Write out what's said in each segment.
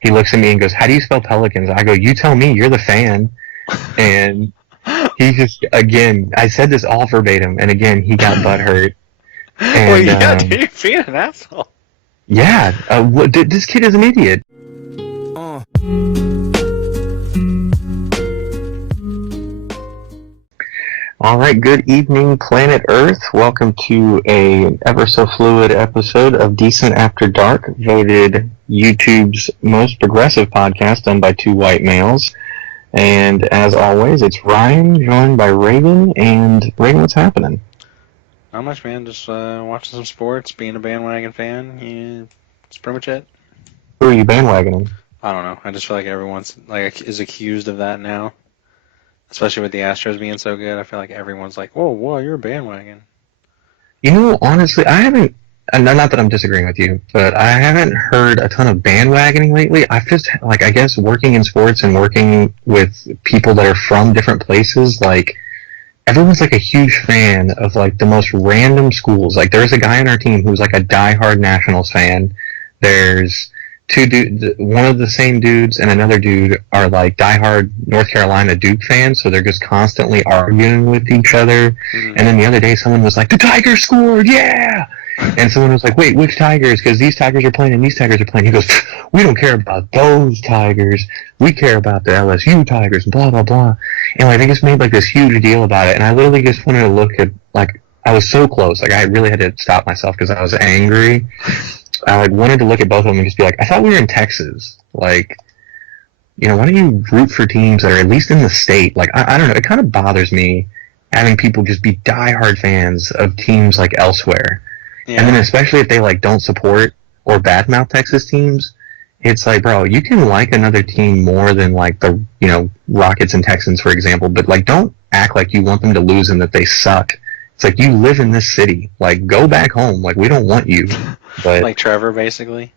he looks at me and goes, "How do you spell Pelicans?" I go, "You tell me. You're the fan." And he just, again, I said this all verbatim, and again, he got butthurt. Well, And yeah, dude, you're being an asshole. yeah, this kid is an idiot. Uh. All right, good evening, planet Earth. Welcome to a ever so fluid episode of Decent After Dark, voted YouTube's most progressive podcast done by two white males. And as always, it's Ryan joined by Reagan. And Reagan, what's happening? Not much, man. Just watching some sports, being a bandwagon fan. Yeah, that's pretty much it. Who are you bandwagoning? I don't know. I just feel like everyone's like is accused of that now, especially with the Astros being so good. I feel like everyone's like, "Whoa, you're a bandwagon." You know, honestly, I haven't. Not that I'm disagreeing with you, but I haven't heard a ton of bandwagoning lately. I've just, like, I guess working in sports and working with people that are from different places, like, everyone's like a huge fan of like the most random schools. Like, there's a guy on our team who's like a diehard Nationals fan. There's two dudes, one of the same dudes and another dude are like diehard North Carolina Duke fans, so they're just constantly arguing with each other. Mm-hmm. And then the other day, someone was like, "The Tigers scored, yeah!" And someone was like, "Wait, which Tigers? Because these Tigers are playing and these Tigers are playing." He goes, "We don't care about those Tigers. We care about the LSU Tigers," blah, blah, blah. And like, they just made like this huge deal about it. And I literally just wanted to look at, like, I was so close. Like, I really had to stop myself because I was angry. I like wanted to look at both of them and just be like, I thought we were in Texas. Like, you know, why don't you root for teams that are at least in the state? Like, I don't know. It kind of bothers me having people just be diehard fans of teams like elsewhere. Yeah. And then especially if they like don't support or badmouth Texas teams, it's like, bro, you can like another team more than like the, you know, Rockets and Texans, for example, but like don't act like you want them to lose and that they suck. It's like, you live in this city. Like, go back home. Like, we don't want you. But Like Trevor, basically.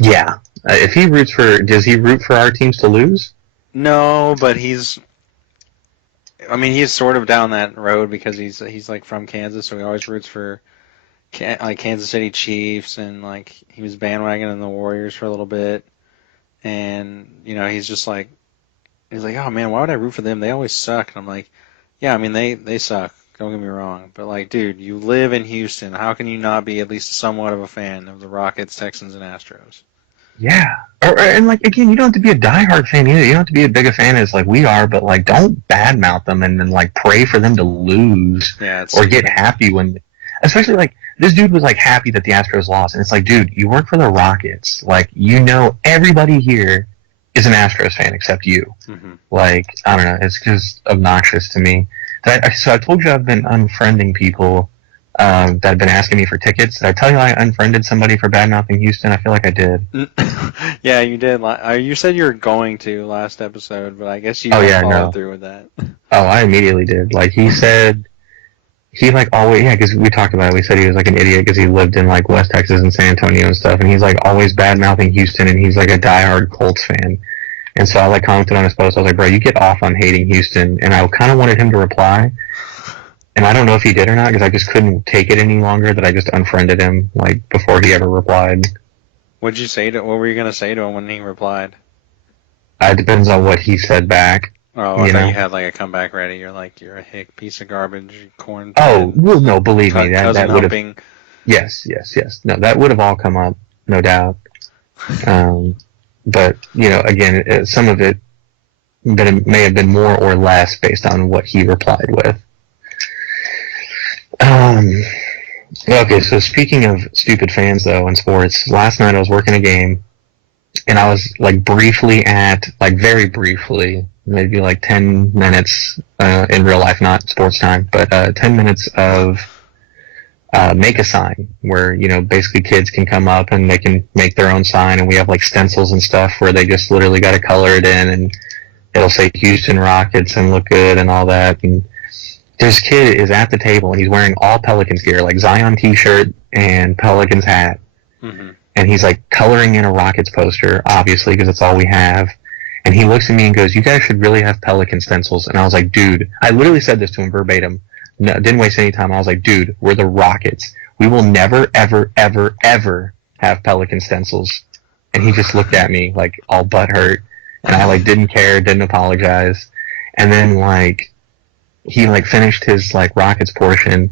yeah, if he roots for, does he root for our teams to lose? No, but he's sort of down that road because he's like from Kansas, so he always roots for like Kansas City Chiefs, and like he was bandwagoning the Warriors for a little bit, and you know he's like, "Oh man, why would I root for them? They always suck." And I'm like, "Yeah, I mean they suck. Don't get me wrong, but like, dude, you live in Houston. How can you not be at least somewhat of a fan of the Rockets, Texans, and Astros?" Yeah. And like, again, you don't have to be a diehard fan either. You don't have to be as big a fan as like we are, but like, don't badmouth them and then like pray for them to lose or get happy when, especially like, this dude was like happy that the Astros lost, and it's like, dude, you work for the Rockets. Like, you know, everybody here is an Astros fan except you. Mm-hmm. Like, I don't know, it's just obnoxious to me. So I told you I've been unfriending people that have been asking me for tickets. Did I tell you I unfriended somebody for badmouthing Houston? I feel like I did. Yeah, you did. You said you were going to last episode, but I guess you followed through with that. Oh, I immediately did. Like, he said, he like always, yeah, because we talked about it. We said he was like an idiot because he lived in like West Texas and San Antonio and stuff, and he's like always bad-mouthing Houston, and he's like a diehard Colts fan. And so I like commented on his post. I was like, "Bro, you get off on hating Houston." And I kind of wanted him to reply, and I don't know if he did or not because I just couldn't take it any longer. That I just unfriended him like before he ever replied. What were you gonna say to him when he replied? It depends on what he said back. Oh, I thought you had like a comeback ready. You're like, "You're a hick piece of garbage, corn." Oh, well, no, believe me, that would have. Yes. No, that would have all come up, no doubt. But, you know, again, some of it may have been more or less based on what he replied with. Okay, so speaking of stupid fans, though, in sports, last night I was working a game, and I was, like, very briefly, maybe like 10 minutes in real life, not sports time, but 10 minutes of make a sign where, you know, basically kids can come up and they can make their own sign, and we have like stencils and stuff where they just literally got to color it in and it'll say Houston Rockets and look good and all that. And this kid is at the table and he's wearing all Pelicans gear, like Zion t-shirt and Pelicans hat. Mm-hmm. And he's like coloring in a Rockets poster, obviously, because that's all we have. And he looks at me and goes, "You guys should really have Pelican stencils." And I was like, dude, I literally said this to him verbatim. No, didn't waste any time. I was like, dude, we're the Rockets. We will never, ever, ever, ever have Pelican stencils. and he just looked at me like all butthurt, and I like didn't care, didn't apologize, and then like he like finished his like Rockets portion,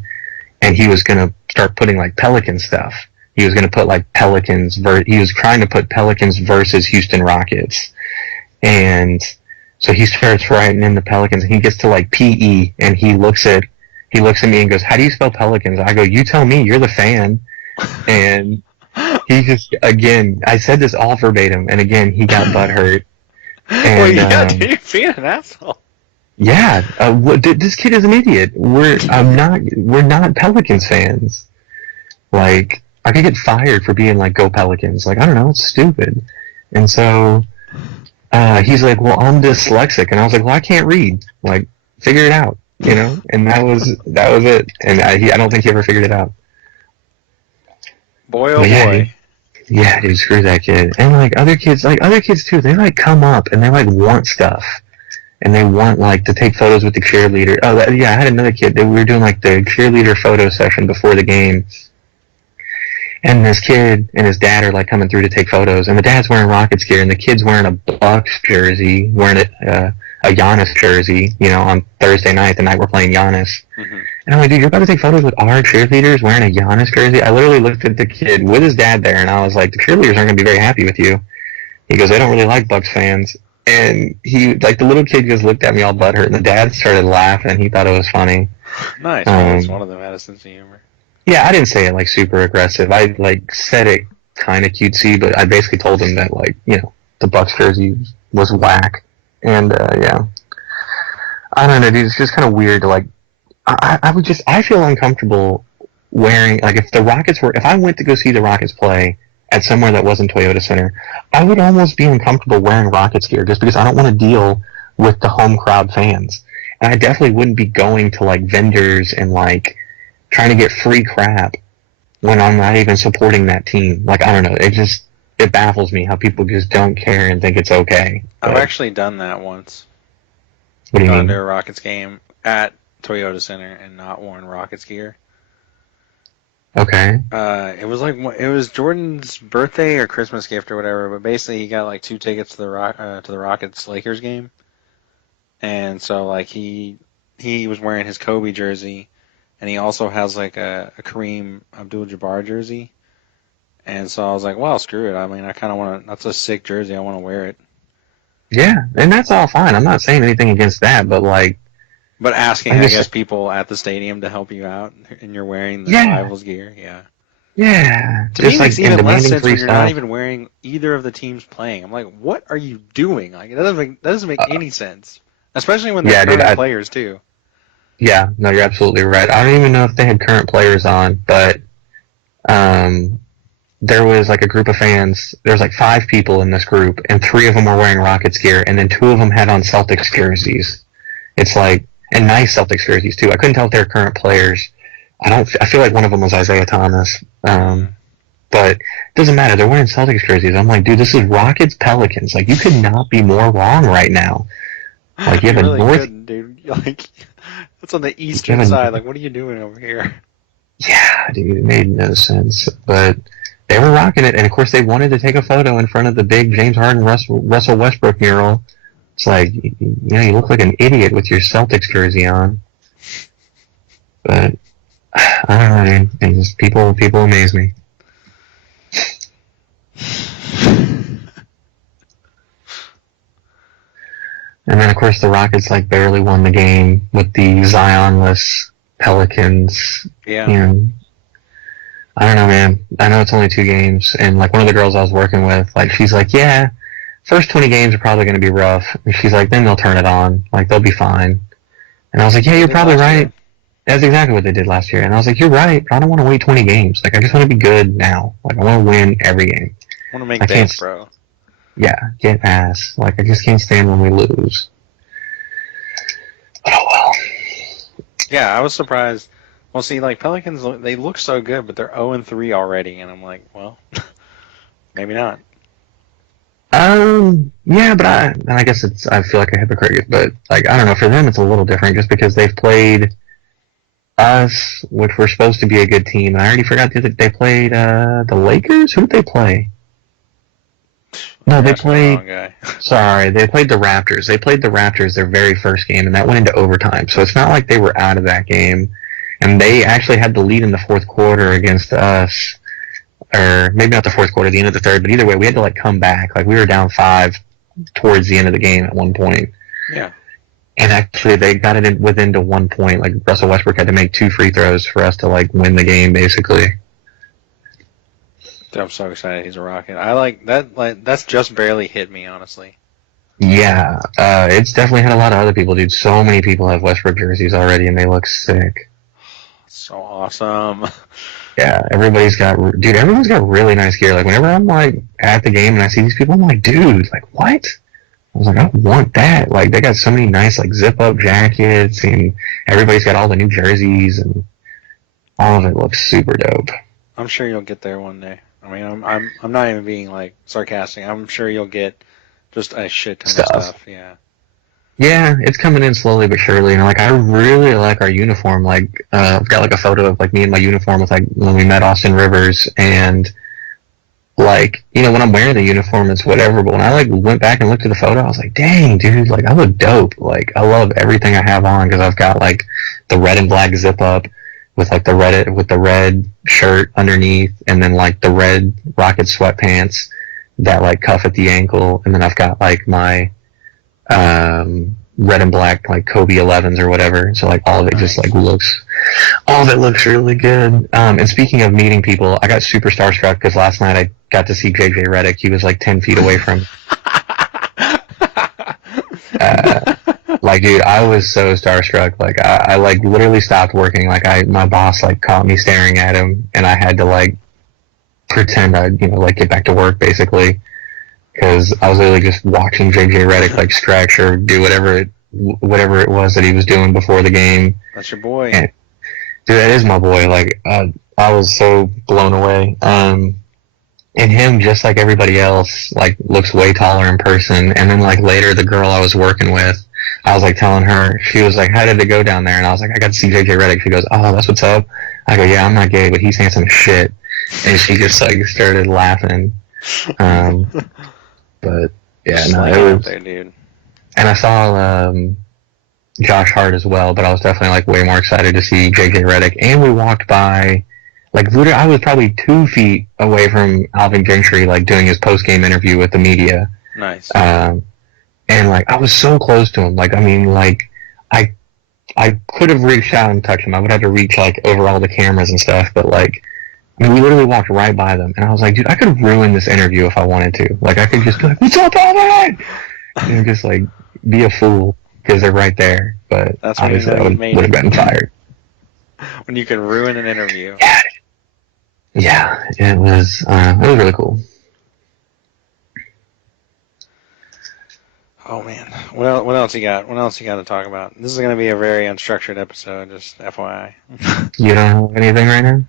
and he was gonna start putting like Pelican stuff. He was gonna put like he was trying to put Pelicans versus Houston Rockets, and so he starts writing in the Pelicans, and he gets to like PE, and he looks at me and goes, "How do you spell Pelicans?" I go, "You tell me. You're the fan." And he just, again, I said this all verbatim, and again, he got butthurt. Well, And yeah, dude, you're being an asshole. yeah, this kid is an idiot. We're not Pelicans fans. Like, I could get fired for being like, "Go Pelicans." Like, I don't know, it's stupid. And so he's like, "Well, I'm dyslexic," and I was like, "Well, I can't read. Like, figure it out." You know, and that was it. And I don't think he ever figured it out. Boy, oh But boy. yeah, dude, screw that kid. And like other kids too, they like come up and they like want stuff. And they want like to take photos with the cheerleader. Oh, yeah, I had another kid. We were doing like the cheerleader photo session before the game. And this kid and his dad are like coming through to take photos. And the dad's wearing Rockets gear and the kid's wearing a Bucks jersey, wearing a Giannis jersey, you know, on Thursday night, the night we're playing Giannis. Mm-hmm. And I'm like, "Dude, you're about to take photos with our cheerleaders wearing a Giannis jersey?" I literally looked at the kid with his dad there, and I was like, "The cheerleaders aren't going to be very happy with you." He goes, "They don't really like Bucks fans." And he, like, the little kid just looked at me all butthurt, and the dad started laughing. He thought it was funny. Nice. Well, at least one of them had a sense of humor. Yeah, I didn't say it, like, super aggressive. I, like, said it kind of cutesy, but I basically told him that, like, you know, the Bucks jersey was whack. And, yeah. I don't know, dude. It's just kind of weird to, like, I feel uncomfortable wearing, like, if I went to go see the Rockets play at somewhere that wasn't Toyota Center, I would almost be uncomfortable wearing Rockets gear just because I don't want to deal with the home crowd fans. And I definitely wouldn't be going to, like, vendors and, like, trying to get free crap when I'm not even supporting that team. Like, I don't know. It baffles me how people just don't care and think it's okay. I've actually done that once. What do you Gone to mean? a Rockets game at Toyota Center and not worn Rockets gear. Okay. It was Jordan's birthday or Christmas gift or whatever, but basically he got like 2 tickets to the Rockets Lakers game, and so like he was wearing his Kobe jersey, and he also has like a Kareem Abdul-Jabbar jersey, and so I was like, well, screw it. I mean, I kind of want to. That's a sick jersey. I want to wear it. Yeah, and that's all fine. I'm not saying anything against that, but like, But asking, I I just, guess, people at the stadium to help you out, and you're wearing the yeah, rivals gear, yeah. yeah, To me, just it makes like in even less demanding sense free when you're not stuff. even wearing either of the teams playing. I'm like, what are you doing? Like, that doesn't make any sense, especially when they're Yeah, dude. current players too. Yeah, no, you're absolutely right. I don't even know if they had current players on, but um, there was like a group of fans. There was like 5 people in this group, and 3 of them were wearing Rockets gear, and then 2 of them had on Celtics jerseys. It's like, and nice Celtics jerseys too. I couldn't tell if they were current players. I feel like one of them was Isaiah Thomas. But it doesn't matter. They're wearing Celtics jerseys. I'm like, dude, this is Rockets Pelicans. Like, you could not be more wrong right now. Like, you You have a really North. couldn't, dude. Like, that's on the You eastern have side. a, Like, what are you doing over here? yeah, dude, it made no sense. But they were rocking it, and of course, they wanted to take a photo in front of the big James Harden Russell Westbrook mural. It's like, you know, you look like an idiot with your Celtics jersey on. But I don't know, dude. And just people amaze me. And then, of course, the Rockets like barely won the game with the Zionless Pelicans. Yeah. You know, I don't know, man. I know it's only 2 games, and like one of the girls I was working with, like she's like, yeah, first 20 games are probably going to be rough. And she's like, then they'll turn it on. Like they'll be fine. And I was like, yeah, What they you're did probably last year. right. That's exactly what they did last year. And I was like, you're right. But I don't want to wait 20 games. Like I just want to be good now. Like I want to win every game. I want to make I can't. bank, bro. Yeah, get ass. Like I just can't stand when we lose. Oh well. Yeah, I was surprised. Well, see, like Pelicans, they look so good, but they're 0-3 already, and I'm like, well, maybe not. Yeah, but I guess I feel like a hypocrite, but like, I don't know, for them it's a little different just because they've played us, which we're supposed to be a good team, and I already forgot that they played, the Lakers? Who did they play? No, You're they asking the played. wrong guy. Sorry, they played the Raptors. They played the Raptors their very first game, and that went into overtime. So it's not like they were out of that game. And they actually had the lead in the fourth quarter against us, or maybe not the fourth quarter, the end of the third. But either way, we had to like come back. Like we were down 5 towards the end of the game at one point. Yeah. And actually, they got it within to 1 point. Like Russell Westbrook had to make 2 free throws for us to like win the game, basically. I'm so excited he's a Rocket. I like that. Like that's just barely hit me, honestly. Yeah, it's definitely had a lot of other people, dude. So many people have Westbrook jerseys already, and they look sick. So awesome. Yeah, everyone's got really nice gear. Like, whenever I'm, like, at the game and I see these people, I'm like, dude, like, what? I was like, I want that. Like, they got so many nice, like, zip-up jackets, and everybody's got all the new jerseys, and all of it looks super dope. I'm sure you'll get there one day. I mean, I'm not even being like sarcastic. I'm sure you'll get just a shit ton of Stuff. stuff. Yeah. Yeah, it's coming in slowly but surely, and, like, I really like our uniform. Like, I've got, like, a photo of, like, me in my uniform with, like, when we met Austin Rivers, and like, when I'm wearing the uniform, it's whatever. But when I like went back and looked at the photo, I was like, dang, dude, like I look dope. Like I love everything I have on because I've got like the red and black zip up with like the red shirt underneath, and then like the red Rocket sweatpants that like cuff at the ankle, and then I've got like my red and black like Kobe 11s or whatever. So like all of it just like all of it looks really good. And speaking of meeting people, I got super starstruck because last night I got to see JJ Redick. He was like 10 feet away from. Like, dude, I was so starstruck. Like, I like literally stopped working. Like, my boss like caught me staring at him, and I had to like pretend I'd like get back to work basically because I was literally just watching JJ Redick like stretch or do whatever it was that he was doing before the game. That's your boy. And, dude, that is my boy. Like, I was so blown away. And him, just like everybody else, like, looks way taller in person. And then, like, later, the girl I was working with, I was, like, telling her, she was like, how did it go down there? And I was like, I got to see JJ Redick. She goes, oh, that's what's up? I go, yeah, I'm not gay, but he's handsome as shit. And she just, like, started laughing. But, yeah, no, it was... There, dude. And I saw, Josh Hart as well, but I was definitely like way more excited to see JJ Redick. And we walked by, like literally, I was probably 2 feet away from Alvin Gentry, like doing his post game interview with the media. Nice. And like I was so close to him. Like I mean, like I could have reached out and touched him. I would have to reach like over all the cameras and stuff, but like. I mean, we literally walked right by them, and I was like, dude, I could ruin this interview if I wanted to. Like, I could just be like, what's up, Alvin? And just like be a fool. Because they're right there, but that's obviously I would have gotten fired. When you can ruin an interview. Yeah, it was really cool. Oh man, what else you got? What else you got to talk about? This is going to be a very unstructured episode, just FYI. You don't have anything right now?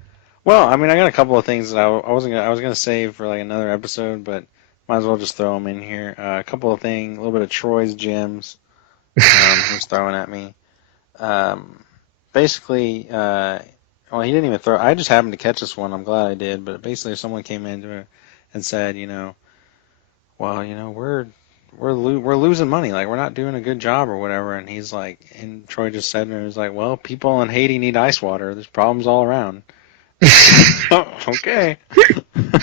Well, I mean, I got a couple of things that I was gonna save for like another episode, but might as well just throw them in here. A couple of things, a little bit of Troy's gems. He's throwing at me. Basically, well, he didn't even throw. I just happened to catch this one. I'm glad I did. But basically, someone came into it and said, well, we're losing money. Like we're not doing a good job or whatever. And he's like, and Troy just said, and he was like, well, people in Haiti need ice water. There's problems all around. Okay. And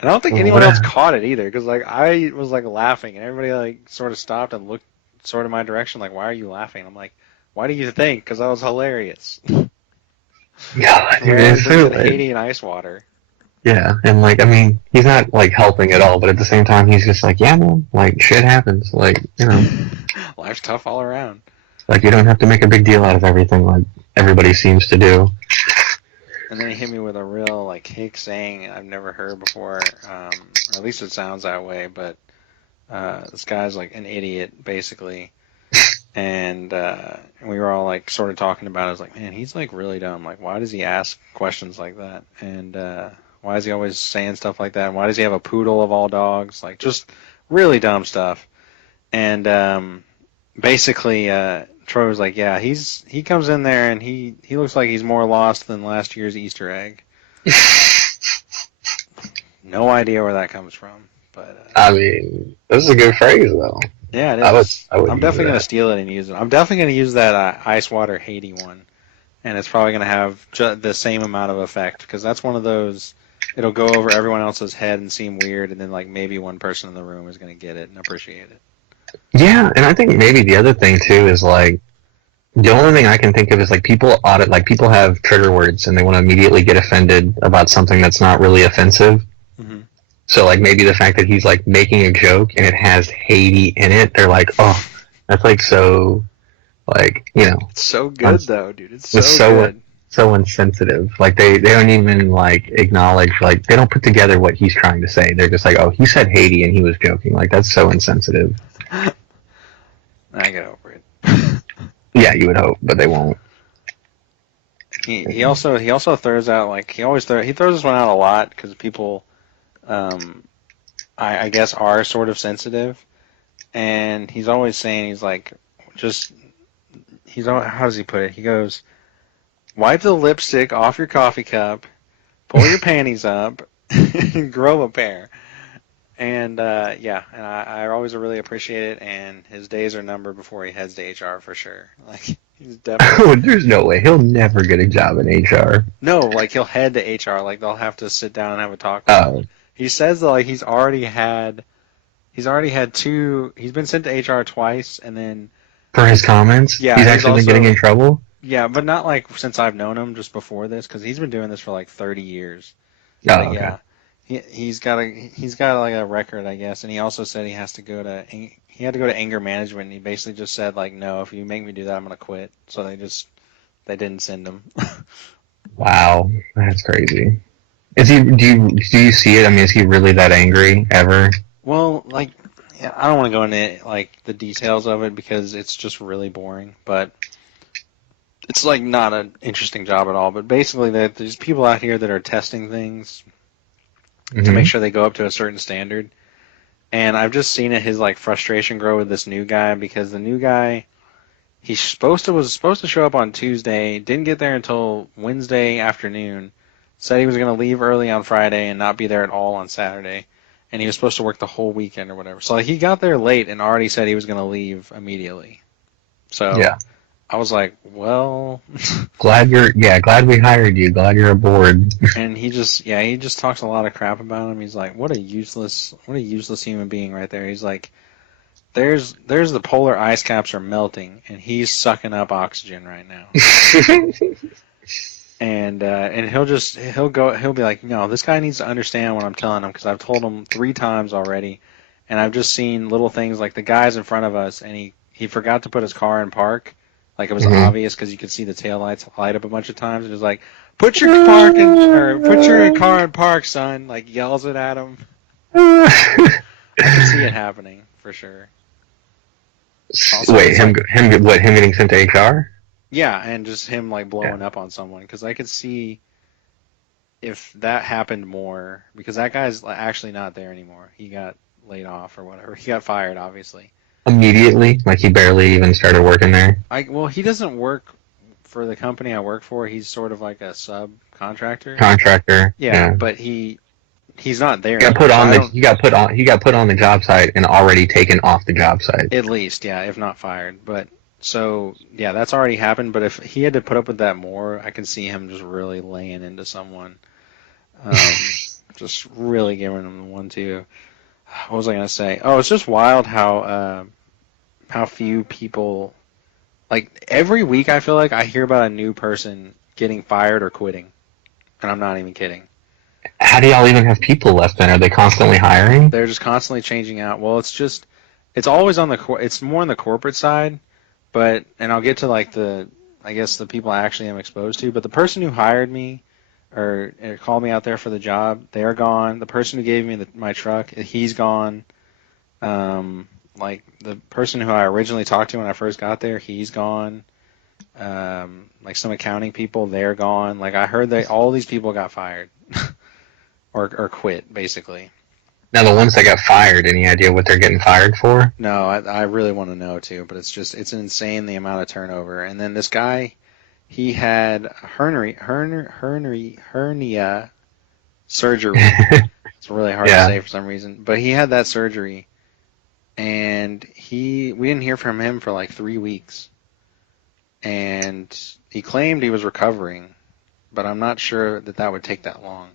I don't think anyone else caught it either, because like I was like laughing, and everybody like sort of stopped and looked sort of my direction, like, "Why are you laughing?" I'm like, "Why do you think?" Because that was hilarious. Yeah, Haiti and ice water. Yeah, and like I mean, he's not like helping at all, but at the same time, he's just like, yeah, man, like shit happens, like life's tough all around. Like you don't have to make a big deal out of everything, like everybody seems to do. And then he hit me with a real like hick saying I've never heard before, or at least it sounds that way. But this guy's like an idiot, basically. And we were all like sort of talking about it. I was like, man, he's like really dumb. Like, why does he ask questions like that? And why is he always saying stuff like that? And why does he have a poodle of all dogs? Like, just really dumb stuff. And basically, Troy was like, yeah, he comes in there and he looks like he's more lost than last year's Easter egg. No idea where that comes from, but I mean, this is a good phrase though. yeah, it I would is. I would I'm use definitely gonna that. steal it and use it. I'm definitely gonna use that ice water Haiti one, and it's probably gonna have the same amount of effect because that's one of those. It'll go over everyone else's head and seem weird, and then like maybe one person in the room is gonna get it and appreciate it. Yeah, and I think maybe the other thing too is like the only thing I can think of is like people audit like people have trigger words and they want to immediately get offended about something that's not really offensive. Hmm. So like maybe the fact that he's like making a joke and it has Haiti in it, they're like, oh, that's like so like It's so un- good though, dude. It's was so so good. so insensitive. Like they don't even like acknowledge like they don't put together what he's trying to say. They're just like, oh, he said Haiti and he was joking. Like that's so insensitive. I get over it. Yeah, you would hope, but they won't. He also throws out like he throws this one out a lot because people um I guess are sort of sensitive, and he's always saying he's like just how does he put it? He goes, wipe the lipstick off your coffee cup, pull your panties up, and grow a pair. And yeah, and I always really appreciate it. And his days are numbered before he heads to HR for sure. Like he's definitely There's no way he'll never get a job in HR. no, like he'll head to HR. Like they'll have to sit down and have a talk with him. Oh, He says that like he's already had two. He's been sent to HR twice, and then for his comments, yeah, he's he's actually been getting in also trouble. yeah, but not like since I've known him, just before this, because he's been doing this for like 30 years. But Oh, okay. yeah, he's got like a record, I guess, and he also said he had to go to anger management, and he basically just said like, no, if you make me do that, I'm gonna quit. So they didn't send him. Wow, that's crazy. Is he? Do you see it? I mean, is he really that angry ever? Well, like, yeah, I don't want to go into like the details of it because it's just really boring, but it's like not an interesting job at all. But basically, there's people out here that are testing things to make Hmm. sure they go up to a certain standard. And I've just seen his like frustration grow with this new guy because the new guy was supposed to show up on Tuesday, didn't get there until Wednesday afternoon. Said he was going to leave early on Friday and not be there at all on Saturday, and he was supposed to work the whole weekend or whatever. So like, he got there late and already said he was going to leave immediately. So Yeah. I was like, well, Glad we hired you. Glad you're aboard. and he just talks a lot of crap about him. He's like, what a useless human being right there. He's like, there's the polar ice caps are melting, and he's sucking up oxygen right now. And he'll be like, no, this guy needs to understand what I'm telling him because I've told him 3 times already, and I've just seen little things like the guys in front of us, and he forgot to put his car in park, like it was Hmm. obvious because you could see the taillights light up a bunch of times. It was like, put your car in park, son. Like yells it at him. I could see it happening for sure. Also, Wait, it's like him getting sent to HR? yeah, and just him like Yeah. blowing up on someone because I could see if that happened more because that guy's actually not there anymore. He got laid off or whatever. He got fired, obviously. Immediately, like he barely even started working there. Well, he doesn't work for the company I work for. He's sort of like a subcontractor. Contractor. Yeah, Yeah. but he's not there He got anymore. put So on I the don't he got put on he got put on the job site and already taken off the job site. at least, yeah, if not fired. But so yeah, that's already happened. But if he had to put up with that more, I can see him just really laying into someone. Um, just really giving him the one two. What was I gonna say? Oh, it's just wild how few people like every week. I feel like I hear about a new person getting fired or quitting, and I'm not even kidding. How do y'all even have people left then? Are they constantly hiring? They're just constantly changing out. Well, it's always on it's more on the corporate side, but and I'll get to like I guess the people I actually am exposed to. But the person who hired me or called me out there for the job, they're gone. The person who gave me my truck, he's gone. Like the person who I originally talked to when I first got there, he's gone. Like some accounting people, they're gone. Like I heard that all these people got fired or quit, basically. Now the ones that got fired, any idea what they're getting fired for? No, I really want to know too, but it's insane the amount of turnover. And then this guy, he had hernia surgery It's really hard to Yeah. say for some reason. But he had that surgery, and we didn't hear from him for like 3 weeks, and he claimed he was recovering, but I'm not sure that that would take that long.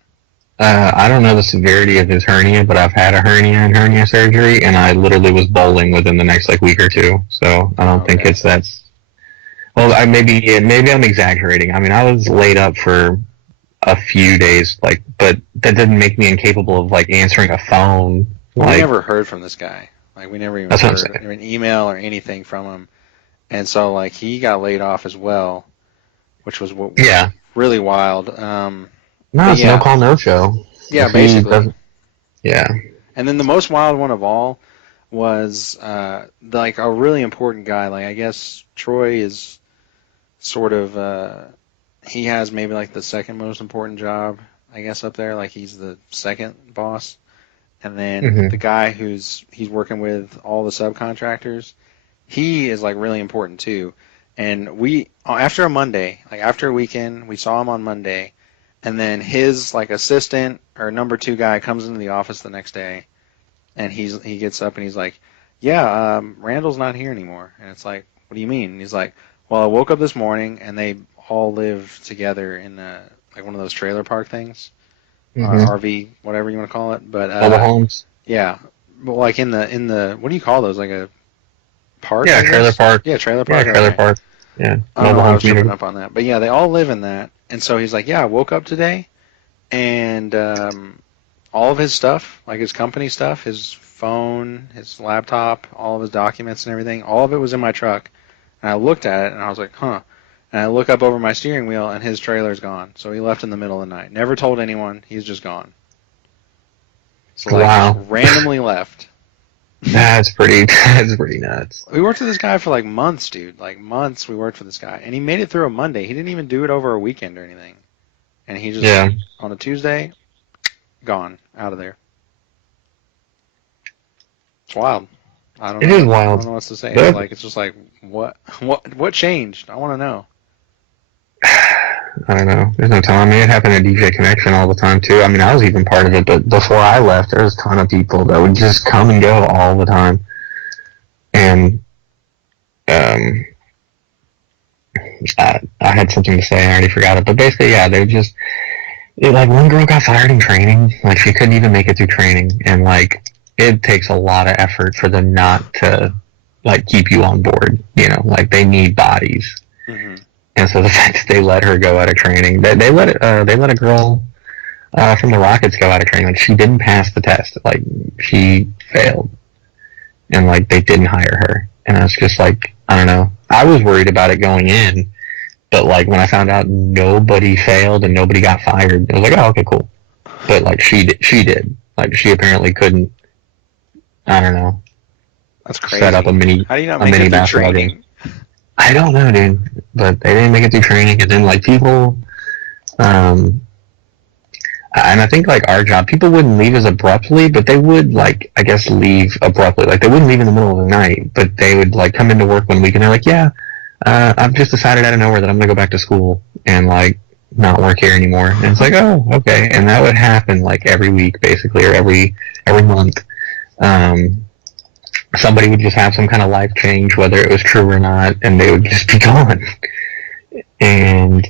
I don't know the severity of his hernia, but I've had a hernia and hernia surgery, and I literally was bowling within the next like week or two. So I don't think Okay. it's that. Well, maybe I'm exaggerating. I mean, I was laid up for a few days, like, but that didn't make me incapable of like answering a phone. We Like, never heard from this guy. Like we never even that's what I'm heard saying. an email or anything from him. And so like he got laid off as well, which was Yeah. really wild. No, But it's no yeah, call, no show. yeah, If he basically. doesn't, yeah. And then the most wild one of all was like a really important guy. Like I guess Troy is sort of he has maybe like the second most important job, I guess, up there. Like he's the second boss. And then the Hmm. guy he's working with all the subcontractors, he is like really important too. And we after a Monday, like after a weekend, we saw him on Monday, and then his like assistant or number two guy comes into the office the next day, and he gets up and he's like, "Yeah, Randall's not here anymore." And it's like, "What do you mean?" And he's like, "Well, I woke up this morning and they all live together in like one of those trailer park things, or Hmm. RV, whatever you want to call it." But Mobile homes. yeah, but like in the what do you call those? Like a park, Yeah, I trailer guess. park. Yeah, trailer Yeah, park. trailer Okay. park. Yeah, I don't know mobile why I home was tripping community. up on that, but yeah, they all live in that. And so he's like, "Yeah, I woke up today and all of his stuff, like his company stuff, his phone, his laptop, all of his documents and everything, all of it was in my truck." And I looked at it and I was like, "Huh." And I look up over my steering wheel and his trailer's gone. So he left in the middle of the night. Never told anyone. He's just gone. So like just Wow, randomly left. that's pretty. That's pretty nuts. We worked with this guy for like months, dude. Like months we worked for this guy. And he made it through a Monday. He didn't even do it over a weekend or anything. And he just, Yeah, on a Tuesday, gone, out of there. It's wild. I don't it know is what I don't wild. know what to say. It's But like it's just like what changed? I want to know. I don't know. There's no telling. I mean, it happened at DJ Connection all the time too. I mean, I was even part of it, but before I left, there was a ton of people that would just come and go all the time. And um, I had something to say. I already forgot it. But basically, yeah, they just like one girl got fired in training. Like she couldn't even make it through training, and like it takes a lot of effort for them not to like keep you on board. You know, like they need bodies. Hmm. And so the fact that they let her go out of training, they let a girl from the Rockets go out of training. Like she didn't pass the test. Like she failed, and like they didn't hire her. And I was just like, I don't know. I was worried about it going in, but like when I found out nobody failed and nobody got fired, I was like, oh, okay, cool. But like she did, Like she apparently couldn't. I don't know. That's Set up crazy. How do you not a make mini it through basketball game. training? I don't know, dude. But they didn't make it through training, and then like people. Um, And I think like our job, people wouldn't leave as abruptly, but they would like I guess leave abruptly. Like they wouldn't leave in the middle of the night, but they would like come into work one week and they're like, yeah, I've just decided out of nowhere that I'm gonna go back to school and like not work here anymore. And it's like, oh, okay. And that would happen like every week basically, or every month. Um, Somebody would just have some kind of life change, whether it was true or not, and they would just be gone. And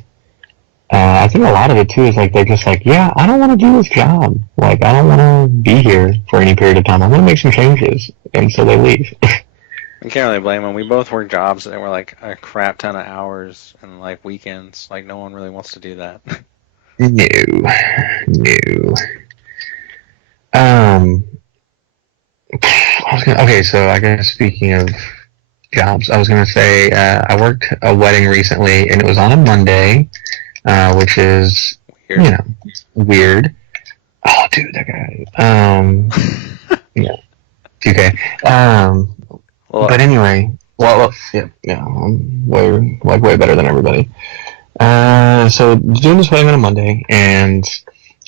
I think a lot of it too is like they're just like, yeah, I don't want to do this job. Like I don't want to be here for any period of time. I'm gonna make some changes, and so they leave. I can't really blame them. We both work jobs that were like a crap ton of hours and like weekends. Like no one really wants to do that. No, no. Um, okay, so I guess speaking of jobs, I was gonna say I worked a wedding recently, and it was on a Monday, which is Weird. weird. Oh, dude, that guy. Yeah, 2K. Well, But anyway, well, yeah, I'm way better than everybody. So doing this wedding on a Monday, and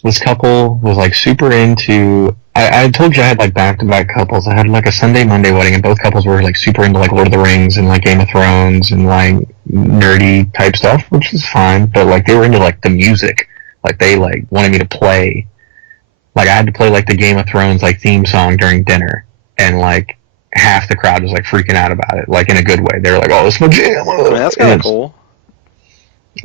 this couple was like super into. I told you I had like back-to-back couples. I had like a Sunday Monday wedding, and both couples were like super into like Lord of the Rings and like Game of Thrones and like nerdy type stuff, which is fine. But like they were into like the music, like they like wanted me to play Like I had to play like the Game of Thrones like theme song during dinner, and like half the crowd was like freaking out about it, like in a good way. They were like, "Oh, it's my jam!" I mean, that's kind of cool.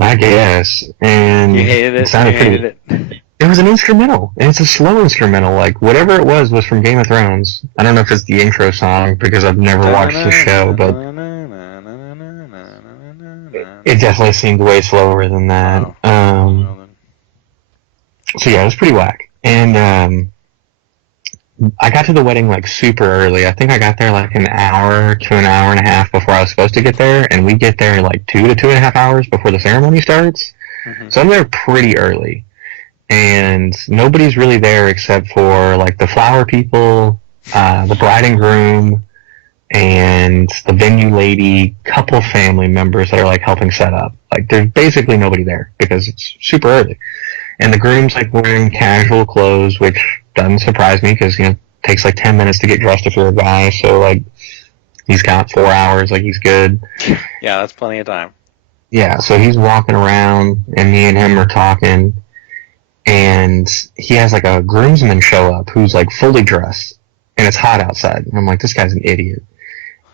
I guess, You and hated it it. You sounded hated pretty. it. It was an instrumental, and it's a slow instrumental. Like whatever it was from Game of Thrones. I don't know if it's the intro song because I've never watched the show, but it definitely seemed way slower than that. Oh, well then. So yeah, it was pretty whack. And I got to the wedding like super early. I think I got there like an hour to an hour and a half before I was supposed to get there, and we get there like 2 to 2.5 hours before the ceremony starts. Mm-hmm. So I'm there pretty early, and nobody's really there except for like the flower people, the bride and groom, and the venue lady, couple family members that are like helping set up. Like there's basically nobody there because it's super early. And the groom's like wearing casual clothes, which doesn't surprise me because, you know, it takes like 10 minutes to get dressed if you're a guy. So like he's got 4 hours, like he's good. Yeah, that's plenty of time. Yeah, so he's walking around and me and him are talking, and he has like a groomsman show up who's like fully dressed, and it's hot outside. And I'm like, this guy's an idiot.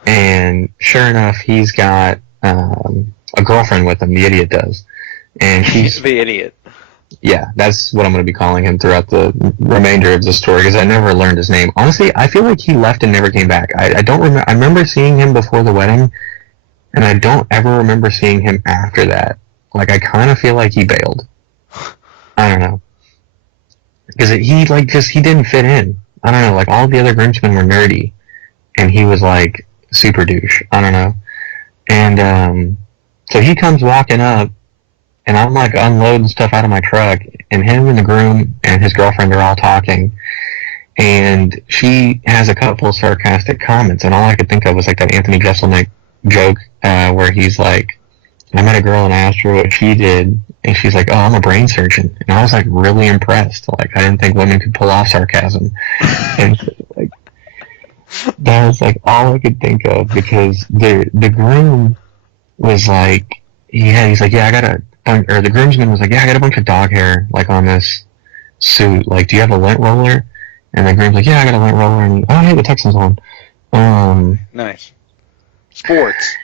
And sure enough, he's got a girlfriend with him. The idiot does, and she's the idiot. Yeah, that's what I'm going to be calling him throughout the remainder of the story because I never learned his name. Honestly, I feel like he left and never came back. I don't remember. I remember seeing him before the wedding, and I don't ever remember seeing him after that. Like I kind of feel like he bailed. I don't know because he didn't fit in. I don't know. Like all the other groomsmen were nerdy, and he was like super douche. I don't know. And so he comes walking up. And I'm like unloading stuff out of my truck, and him and the groom and his girlfriend are all talking, and she has a couple sarcastic comments, and all I could think of was like that Anthony Jeselnik joke where he's like, I met a girl and I asked her what she did, and she's like, oh, I'm a brain surgeon, and I was like really impressed. Like I didn't think women could pull off sarcasm, and like that was like all I could think of because the groom was like he's like, yeah, I got a. Or the groomsman was like, yeah, I got a bunch of dog hair like on this suit. Like, do you have a lint roller? And the groom's like, yeah, I got a lint roller. And oh, hey, the Texans won. Nice. Sports,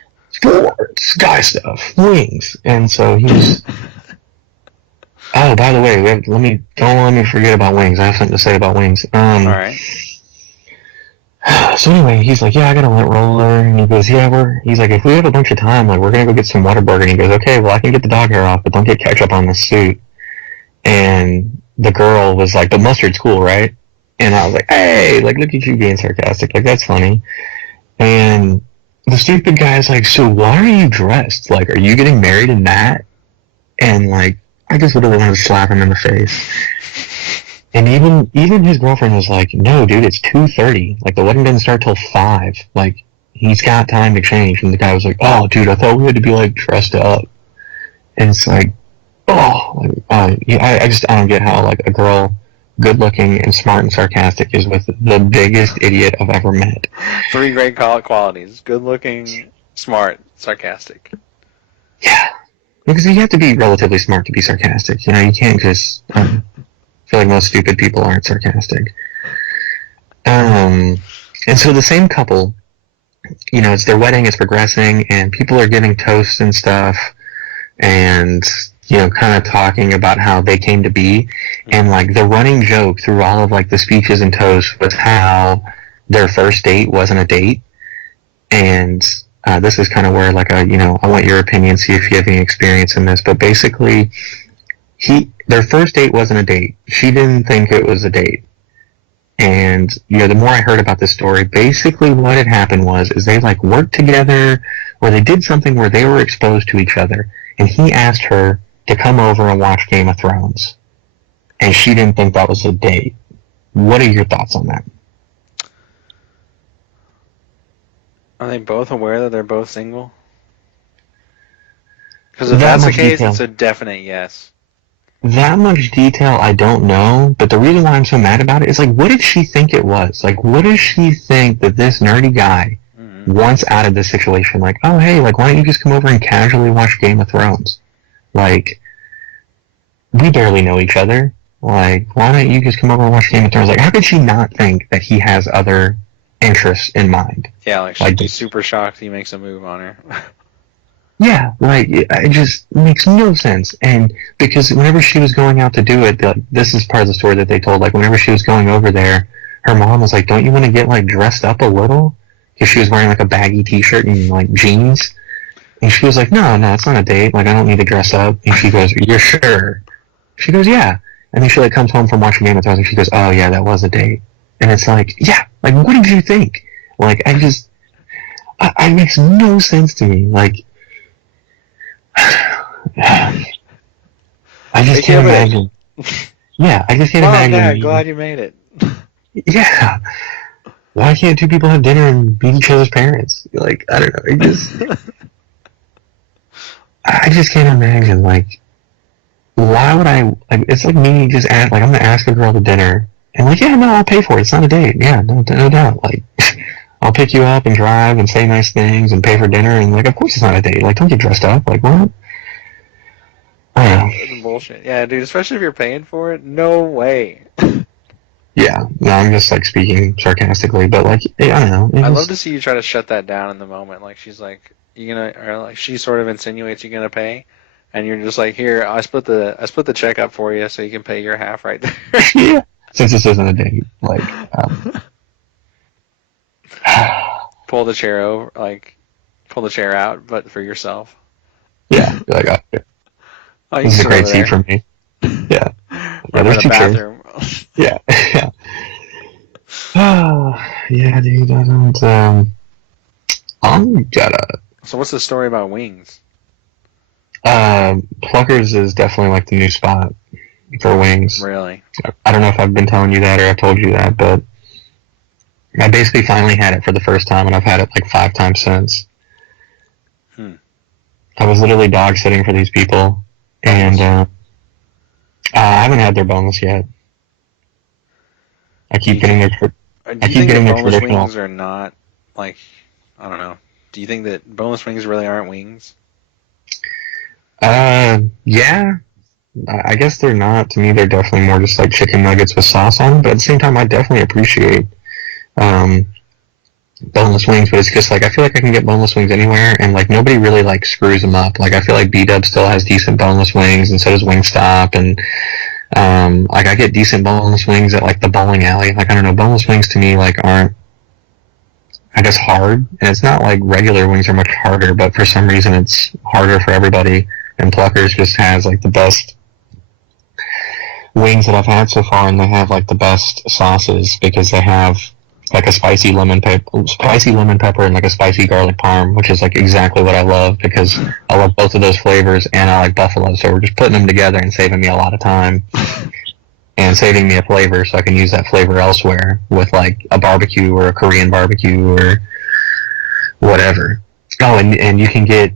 guy stuff, wings. And so he's. Oh, by the way, don't let me forget about wings. I have something to say about wings. All right. So anyway, he's like, yeah, I got a lint roller, and he goes, yeah, he's like, if we have a bunch of time, like, we're gonna go get some Whataburger, and he goes, okay, well, I can get the dog hair off, but don't get ketchup on this suit. And the girl was like, but mustard's cool, right? And I was like, hey, like, look at you being sarcastic, like, that's funny. And the stupid guy's like, so why are you dressed? Like, are you getting married in that? And like, I just would have wanted to slap him in the face. And even his girlfriend was like, no, dude, it's 2:30. Like, the wedding doesn't start till 5. Like, he's got time to change. And the guy was like, oh, dude, I thought we had to be, like, dressed up. And it's like, yeah, I don't get how, like, a girl good-looking and smart and sarcastic is with the biggest idiot I've ever met. 3 great qualities. Good-looking, smart, sarcastic. Yeah. Because you have to be relatively smart to be sarcastic. You know, you can't just... I feel like most stupid people aren't sarcastic. And so the same couple, you know, it's their wedding, it's progressing, and people are giving toasts and stuff, and, you know, kind of talking about how they came to be. And, like, the running joke through all of, like, the speeches and toasts was how their first date wasn't a date. And this is kind of where, like, I want your opinion, see if you have any experience in this. But basically, their first date wasn't a date. She didn't think it was a date. And, you know, the more I heard about this story, basically what had happened is they, like, worked together, or they did something where they were exposed to each other, and he asked her to come over and watch Game of Thrones. And she didn't think that was a date. What are your thoughts on that? Are they both aware that they're both single? Because if that's the case, it's a definite yes. That much detail, I don't know, but the reason why I'm so mad about it is, like, what did she think it was? Like, what does she think that this nerdy guy wants out of this situation? Like, oh, hey, like, why don't you just come over and casually watch Game of Thrones? Like, we barely know each other. Like, why don't you just come over and watch Game of Thrones? Like, how could she not think that he has other interests in mind? Yeah, like she'd Like, be super shocked he makes a move on her. yeah, like it just makes no sense. And because whenever she was going out to do it, this is part of the story that they told. Like, whenever she was going over there, her mom was like, "Don't you want to get like dressed up a little?" Because she was wearing like a baggy T-shirt and like jeans. And she was like, "No, no, it's not a date. Like, I don't need to dress up." And she goes, "You're sure?" She goes, "Yeah." And then she like comes home from watching Game of Thrones and she goes, "Oh yeah, that was a date." And it's like, yeah, like what did you think? Like, it makes no sense to me. Like, I just Make it can't a big. imagine. Yeah, I just can't Mom, Dad, imagine. glad you made it. Yeah, why can't two people have dinner and meet each other's parents? Like, I don't know. I just can't imagine. Like, why would I? Like, it's like me just ask. Like, I'm gonna ask a girl to dinner, and like, yeah, no, I'll pay for it. It's not a date. Yeah, no doubt. Like, I'll pick you up and drive and say nice things and pay for dinner, and like, of course it's not a date. Like, don't get dressed up. Like, what? I don't know. It's bullshit. Yeah, dude, especially if you're paying for it. No way. Yeah, no, I'm just like speaking sarcastically, but like, I don't know. It I'd love just to see you try to shut that down in the moment. Like she's like, you gonna, or like she sort of insinuates you're gonna pay, and you're just like, here, I split the check up for you, so you can pay your half right there. yeah. Since this isn't a date, like, Pull the chair over, like pull the chair out, but for yourself. yeah, like, Oh, you this can is a sit great over seat there. for me. Yeah, yeah. Right by There's the two chairs. bathroom. Yeah, yeah. Yeah, dude. I don't. I'm gotta. So what's the story about wings? Pluckers is definitely like the new spot for wings. Really? I don't know if I've been telling you that or I've told you that, but I basically finally had it for the first time, and I've had it like 5 times since. Hmm. I was literally dog sitting for these people, and Boneless? I haven't had their boneless yet. I Do keep you getting think? their. Do I you keep think getting that their boneless traditional. wings are not like? I don't know. Do you think that boneless wings really aren't wings? Yeah. I guess they're not. To me, they're definitely more just like chicken nuggets with sauce on them. But at the same time, I definitely appreciate um, boneless wings. But it's just like I feel like I can get boneless wings anywhere, and like nobody really like screws them up. Like I feel like B Dub still has decent boneless wings, and so does Wingstop, and like I get decent boneless wings at like the bowling alley. Like I don't know, boneless wings to me like aren't I guess hard, and it's not like regular wings are much harder, but for some reason it's harder for everybody. And Pluckers just has like the best wings that I've had so far, and they have like the best sauces because they have like a spicy lemon pepper, and like a spicy garlic parm, which is like exactly what I love because I love both of those flavors, and I like buffalo. So we're just putting them together and saving me a lot of time and saving me a flavor, so I can use that flavor elsewhere with like a barbecue or a Korean barbecue or whatever. Oh, and you can get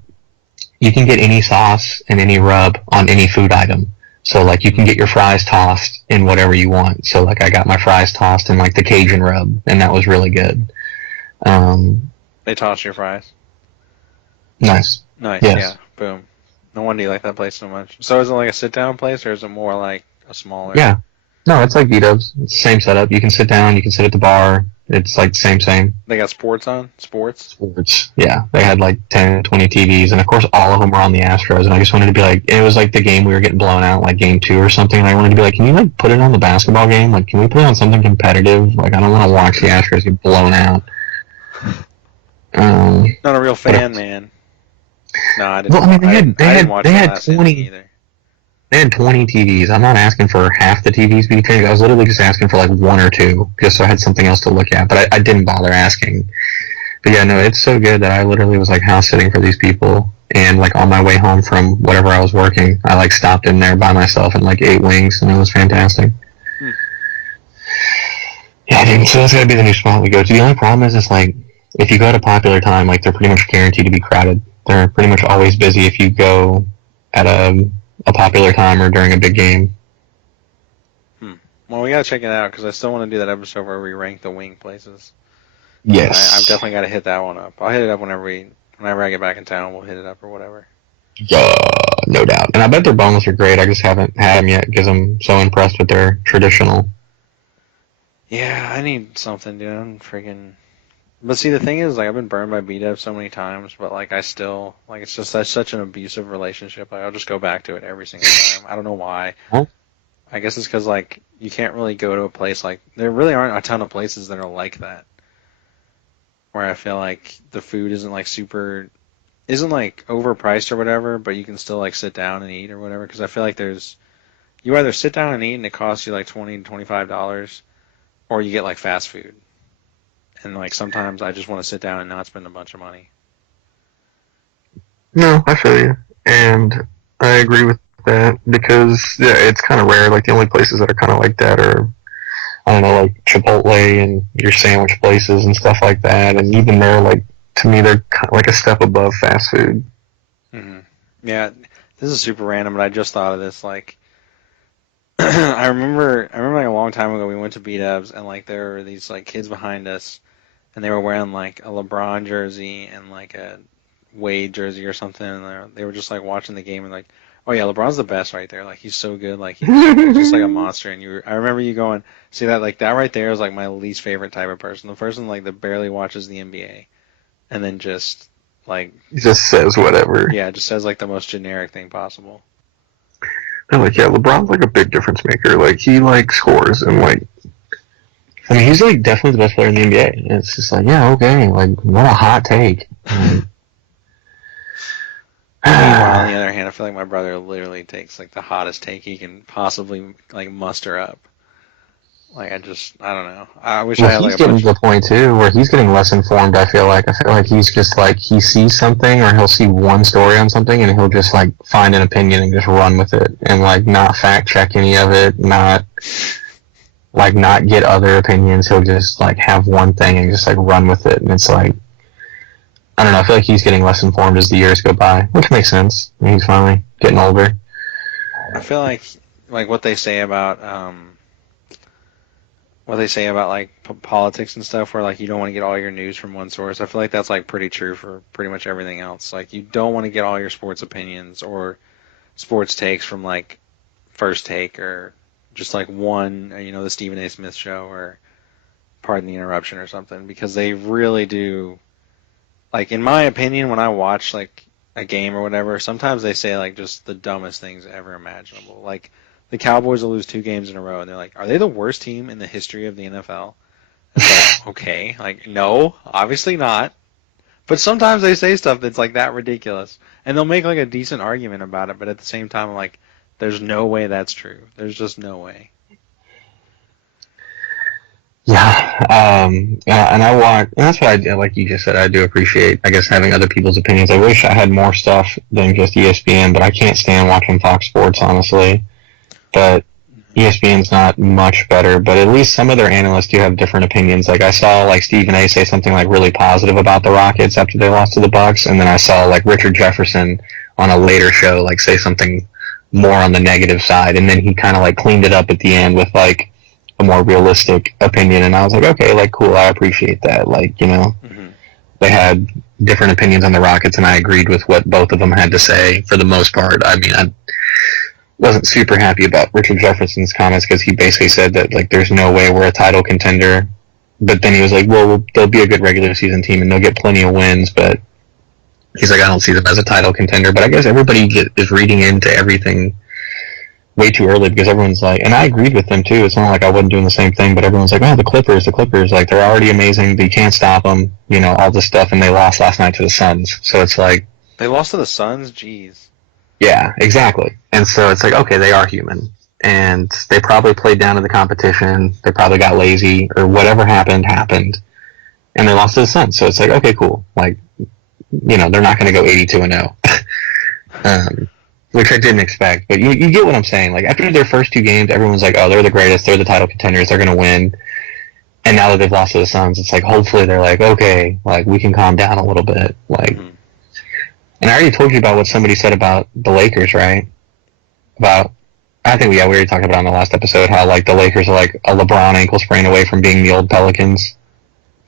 any sauce and any rub on any food item. So like you can get your fries tossed in whatever you want. So like I got my fries tossed in like the Cajun rub, and that was really good. Um, They toss your fries. nice. Nice. Yeah. Yes. Boom. No wonder you like that place so much. So is it like a sit down place, or is it more like a smaller? Yeah. No, it's like B-dubs. It's the same setup. You can sit down. You can sit at the bar. It's like same. They got sports on? Sports? Sports. Yeah. They had like 10, 20 TVs, and of course all of them were on the Astros. And I just wanted to be like, it was like the game we were getting blown out, like game 2 or something. And I wanted to be like, can you like put it on the basketball game? Like, can we put it on something competitive? Like, I don't want to watch the Astros get blown out. Not a real But fan, man. No, I well, didn't. I mean, I didn't watch they the had last inning 20 either. they had 20 TVs. I'm not asking for half the TVs to be changed. I was literally just asking for like one or two, just so I had something else to look at. But I didn't bother asking. But yeah, no, it's so good that I literally was like house sitting for these people, and like on my way home from whatever I was working, I like stopped in there by myself and like ate wings, and it was fantastic. Hmm. Yeah, dude. So that's gotta be the new spot we go to. The only problem is like if you go at a popular time, like they're pretty much guaranteed to be crowded. They're pretty much always busy if you go at a popular time or during a big game. Hmm. Well, we gotta check it out because I still want to do that episode where we rank the wing places. I've Yes. definitely got to hit that one up. I'll hit it up whenever I get back in town. We'll hit it up or whatever. Yeah, no doubt. And I bet their boneless are great. I just haven't had them yet because I'm so impressed with their traditional. Yeah, I need something, dude. I'm freaking. But see, the thing is, like, I've been burned by BDEV so many times, but like, I still like it's just such an abusive relationship. Like, I'll just go back to it every single time. I don't know why. Huh? I guess it's because like you can't really go to a place like there really aren't a ton of places that are like that where I feel like the food isn't like super isn't like overpriced or whatever, but you can still like sit down and eat or whatever. Because I feel like there's you either sit down and eat and it costs you like $20 to $25, or you get like fast food. And like sometimes I just want to sit down and not spend a bunch of money. No, I feel you, and I agree with that because yeah, it's kind of rare. Like the only places that are kind of like that are I don't know, like Chipotle and your sandwich places and stuff like that. And even they're like to me, they're kind of like a step above fast food. Hmm. Yeah, this is super random, but I just thought of this. Like, I remember like a long time ago we went to Beat Ups and like there were these like kids behind us and they were wearing like a LeBron jersey and like a Wade jersey or something, and they were just like watching the game and like, oh yeah, LeBron's the best right there. Like he's so good. Like he's just like a monster. And I remember you going, see that like that right there is like my least favorite type of person. The person like that barely watches the NBA and then just like He just says whatever. yeah, just says like the most generic thing possible. And like, yeah, LeBron's like a big difference maker. Like he like scores and like, I mean, he's like definitely the best player in the NBA. And it's just like, yeah, okay, like what a hot take. Meanwhile, on the other hand, I feel like my brother literally takes like the hottest take he can possibly like muster up. Like I don't know. I wish Well, I had like he's a getting to bunch. the point too where he's getting less informed. I feel like he's just like he sees something or he'll see one story on something and he'll just like find an opinion and just run with it and like not fact check any of it, not get other opinions. He'll just like have one thing and just like run with it. And it's like I don't know. I feel like he's getting less informed as the years go by, which makes sense. I mean, he's finally getting older. I feel like what they say about like politics and stuff, where like you don't want to get all your news from one source. I feel like that's like pretty true for pretty much everything else. Like you don't want to get all your sports opinions or sports takes from like First Take or just like one, the Stephen A. Smith show or Pardon the Interruption or something, because they really do. Like in my opinion, when I watch like a game or whatever, sometimes they say like just the dumbest things ever imaginable. Like the Cowboys will lose 2 games in a row, and they're like, "Are they the worst team in the history of the NFL?" It's like, okay, like no, obviously not. But sometimes they say stuff that's like that ridiculous, and they'll make like a decent argument about it. But at the same time, I'm like, there's no way that's true. There's just no way. Yeah, and I want, and that's what like you just said, I do appreciate, I guess, having other people's opinions. I wish I had more stuff than just ESPN, but I can't stand watching Fox Sports, honestly. But ESPN's not much better, but at least some of their analysts do have different opinions. Like I saw like Stephen A. say something like really positive about the Rockets after they lost to the Bucks, and then I saw like Richard Jefferson on a later show like say something more on the negative side, and then he kind of like cleaned it up at the end with like a more realistic opinion, and I was like, okay, like cool, I appreciate that. Like Mm-hmm. they had different opinions on the Rockets, and I agreed with what both of them had to say for the most part. I mean, I wasn't super happy about Richard Jefferson's comments because he basically said that like there's no way we're a title contender, but then he was like, well, they'll be a good regular season team and they'll get plenty of wins, but he's like, I don't see them as a title contender. But I guess everybody is reading into everything way too early because everyone's like, and I agreed with them too. It's not like I wasn't doing the same thing, but everyone's like, oh, the Clippers, like they're already amazing. You can't stop them, all this stuff, and they lost last night to the Suns. So it's like, They lost to the Suns. Jeez. yeah, exactly. And so it's like, okay, they are human. And they probably played down to the competition. They probably got lazy or whatever happened. And they lost to the Suns. So it's like, okay, cool. Like, they're not going to go 82-0. Which I didn't expect. But you get what I'm saying. Like, after their first 2 games, everyone's like, oh, they're the greatest. They're the title contenders. They're going to win. And now that they've lost to the Suns, it's like, hopefully they're like, okay, like, we can calm down a little bit. Like, Mm-hmm. and I already told you about what somebody said about the Lakers, right? About I think we already talked about it on the last episode how like the Lakers are like a LeBron ankle sprain away from being the old Pelicans.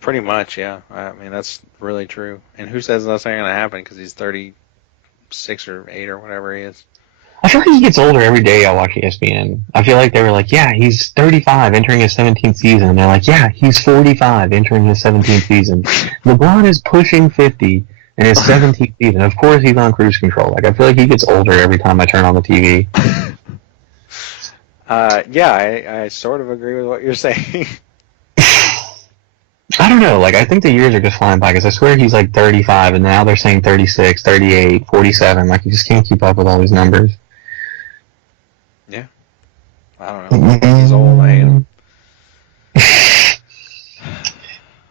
Pretty much, yeah. I mean, that's really true. And who says that's not going to happen because he's 32 6 or 8 or whatever he is. I feel like he gets older every day I watch ESPN. I feel like they were like, yeah, he's 35 entering his 17th season. And they're like, yeah, he's 45 entering his 17th season. LeBron is pushing 50 in his 17th season. Of course he's on cruise control. Like, I feel like he gets older every time I turn on the TV. Yeah, I sort of agree with what you're saying. I don't know. Like, I think the years are just flying by because I swear he's like 35 and now they're saying 36, 38, 47. Like, you just can't keep up with all these numbers. Yeah. I don't know. I think he's old. I hate him.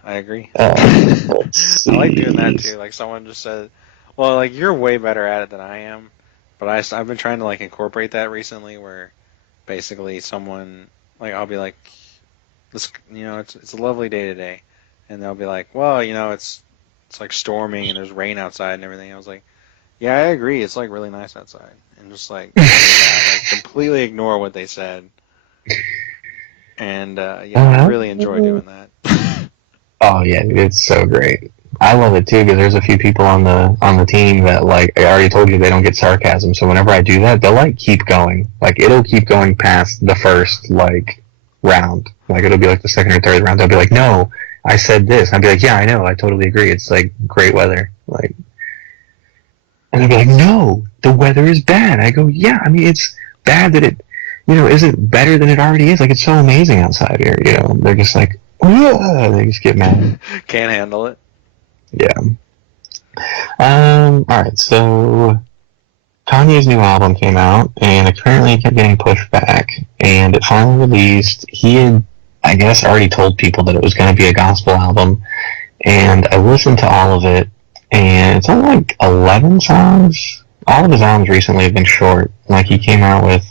I agree. Let's see. I like doing that too. Like someone just said, well, like you're way better at it than I am, but I've been trying to like incorporate that recently where basically someone, like I'll be like, this, it's a lovely day today. And they'll be like, well, it's like storming and there's rain outside and everything. I was like, yeah, I agree. It's like really nice outside. And just like, like completely ignore what they said. And yeah, I really enjoy doing that. Oh yeah, it's so great. I love it too because there's a few people on the team that like I already told you they don't get sarcasm. So whenever I do that, they'll like keep going. Like it'll keep going past the first like round. Like it'll be like the second or third round. They'll be like, "No, I said this." I'd be like, "Yeah, I know. I totally agree. It's like great weather." Like, and they'll be like, "No, the weather is bad." I go, "Yeah, I mean it's bad that it, isn't better than it already is. Like it's so amazing outside here." They're just like, "Yeah," they just get mad. Can't handle it. Yeah. Alright, so Kanye's new album came out, and apparently it kept getting pushed back, and it finally released. He had, I guess, already told people that it was going to be a gospel album, and I listened to all of it, and it's only like 11 songs. All of his albums recently have been short. Like, he came out with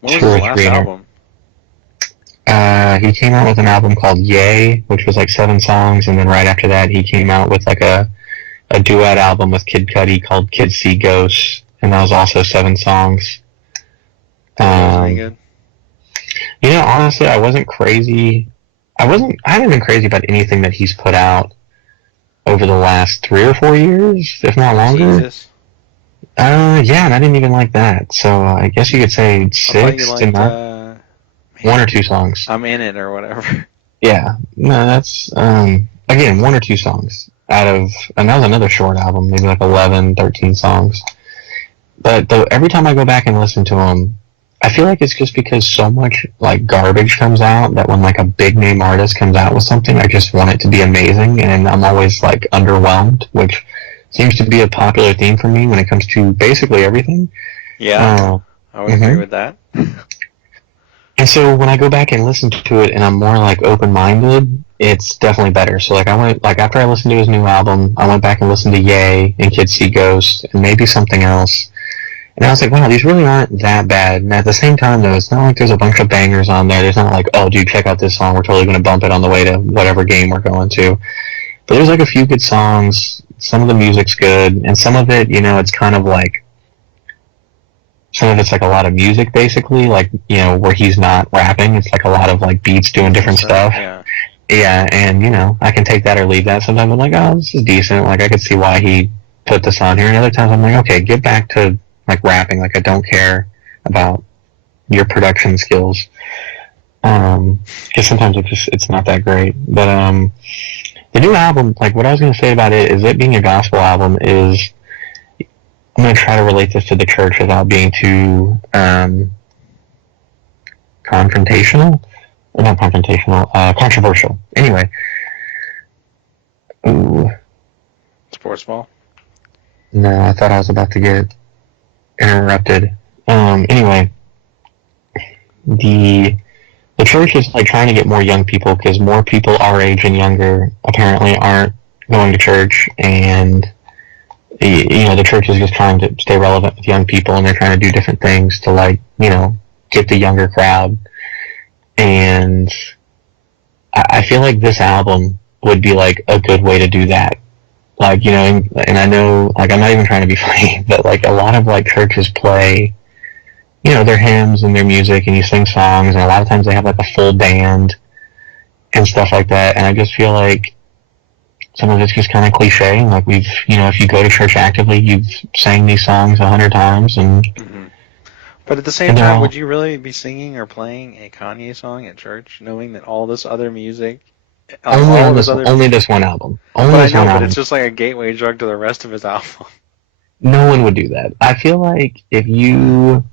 What was two his or last three. album? He came out with an album called Yay, which was like 7 songs, and then right after that he came out with like a duet album with Kid Cudi called Kids See Ghosts, and that was also 7 songs. That was any good? Honestly, I wasn't crazy. I haven't been crazy about anything that he's put out over the last 3 or 4 years, if not longer. Jesus. Yeah, and I didn't even like that. So I guess you could say 6 to 9. 1 or 2 songs. I'm in it or whatever. Yeah, no, that's again 1 or 2 songs out of, and that was another short album, maybe like 11, 13 songs. But every time I go back and listen to them, I feel like it's just because so much like garbage comes out that when like a big name artist comes out with something, I just want it to be amazing, and I'm always like underwhelmed, which seems to be a popular theme for me when it comes to basically everything. Yeah, I would agree with that. And so when I go back and listen to it and I'm more like open-minded, it's definitely better. So like after I listened to his new album, I went back and listened to Yay and Kids See Ghost and maybe something else. And I was like, wow, these really aren't that bad. And at the same time though, it's not like there's a bunch of bangers on there. There's not like, oh dude, check out this song. We're totally going to bump it on the way to whatever game we're going to. But there's like a few good songs. Some of the music's good. And some of it, it's kind of like, some of it's like a lot of music, basically, like, where he's not rapping. It's like a lot of like beats doing different stuff. Yeah, and, I can take that or leave that. Sometimes I'm like, oh, this is decent. Like, I could see why he put this on here. And other times I'm like, okay, get back to like rapping. Like, I don't care about your production skills. Because sometimes it's not that great. But the new album, like, what I was going to say about it is it being a gospel album is, I'm going to try to relate this to the church without being too confrontational. Or not confrontational, controversial. Anyway. Ooh. Sports ball? No, I thought I was about to get interrupted. Anyway. The church is like trying to get more young people because more people our age and younger apparently aren't going to church, and the church is just trying to stay relevant with young people, and they're trying to do different things to like, get the younger crowd. And I feel like this album would be like a good way to do that. Like, and I know, like, I'm not even trying to be funny, but like a lot of like churches play, their hymns and their music, and you sing songs, and a lot of times they have like a full band and stuff like that. And I just feel like some of it's just kind of cliche. Like we've, if you go to church actively, you've sang these songs 100 times, and Hmm. But at the same and they're time, would all you really be singing or playing a Kanye song at church, knowing that all this other music, like all of his other only music? this one album, only But I this one know, but it's album. just like a gateway drug to the rest of his album. No one would do that. I feel like if you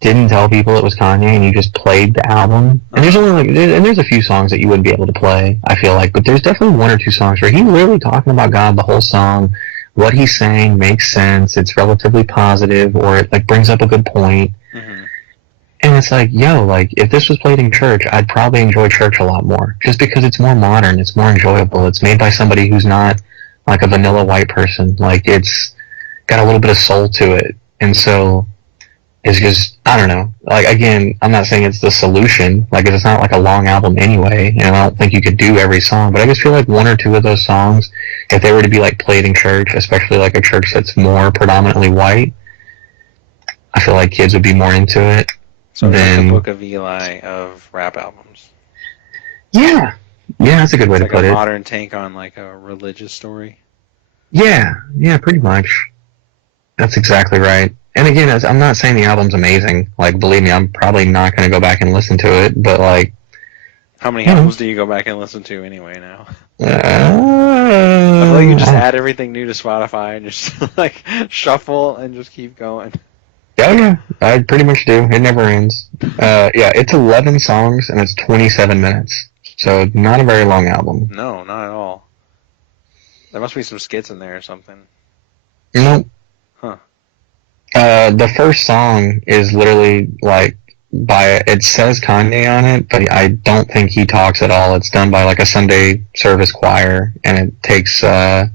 didn't tell people it was Kanye and you just played the album, and there's Uh-huh. only and there's a few songs that you wouldn't be able to play. I feel like, but there's definitely one or two songs where he's literally talking about God the whole song. What he's saying makes sense. It's relatively positive, or it like brings up a good point. Hmm. And it's like, yo, like if this was played in church, I'd probably enjoy church a lot more, just because it's more modern, it's more enjoyable. It's made by somebody who's not like a vanilla white person. Like it's got a little bit of soul to it, and so it's just I don't know. Like again, I'm not saying it's the solution. Like it's not like a long album anyway, and I don't think you could do every song. But I just feel like one or two of those songs, if they were to be like played in church, especially like a church that's more predominantly white, I feel like kids would be more into it. So it's like the Than Book of Eli of rap albums. yeah, yeah, that's a good way It's to like a put it. modern take on like a religious story. Yeah, yeah, pretty much. That's exactly right. And again, I'm not saying the album's amazing. Like, believe me, I'm probably not going to go back and listen to it. But like, How many you know, albums do you go back and listen to anyway now? I feel like you I just don't. add everything new to Spotify and just like shuffle and just keep going. Oh yeah, I pretty much do. It never ends. Yeah, it's 11 songs and it's 27 minutes, so not a very long album. No, not at all. There must be some skits in there or something. Nope. Huh. The first song is literally like by it says Kanye on it, but I don't think he talks at all. It's done by like a Sunday service choir, and it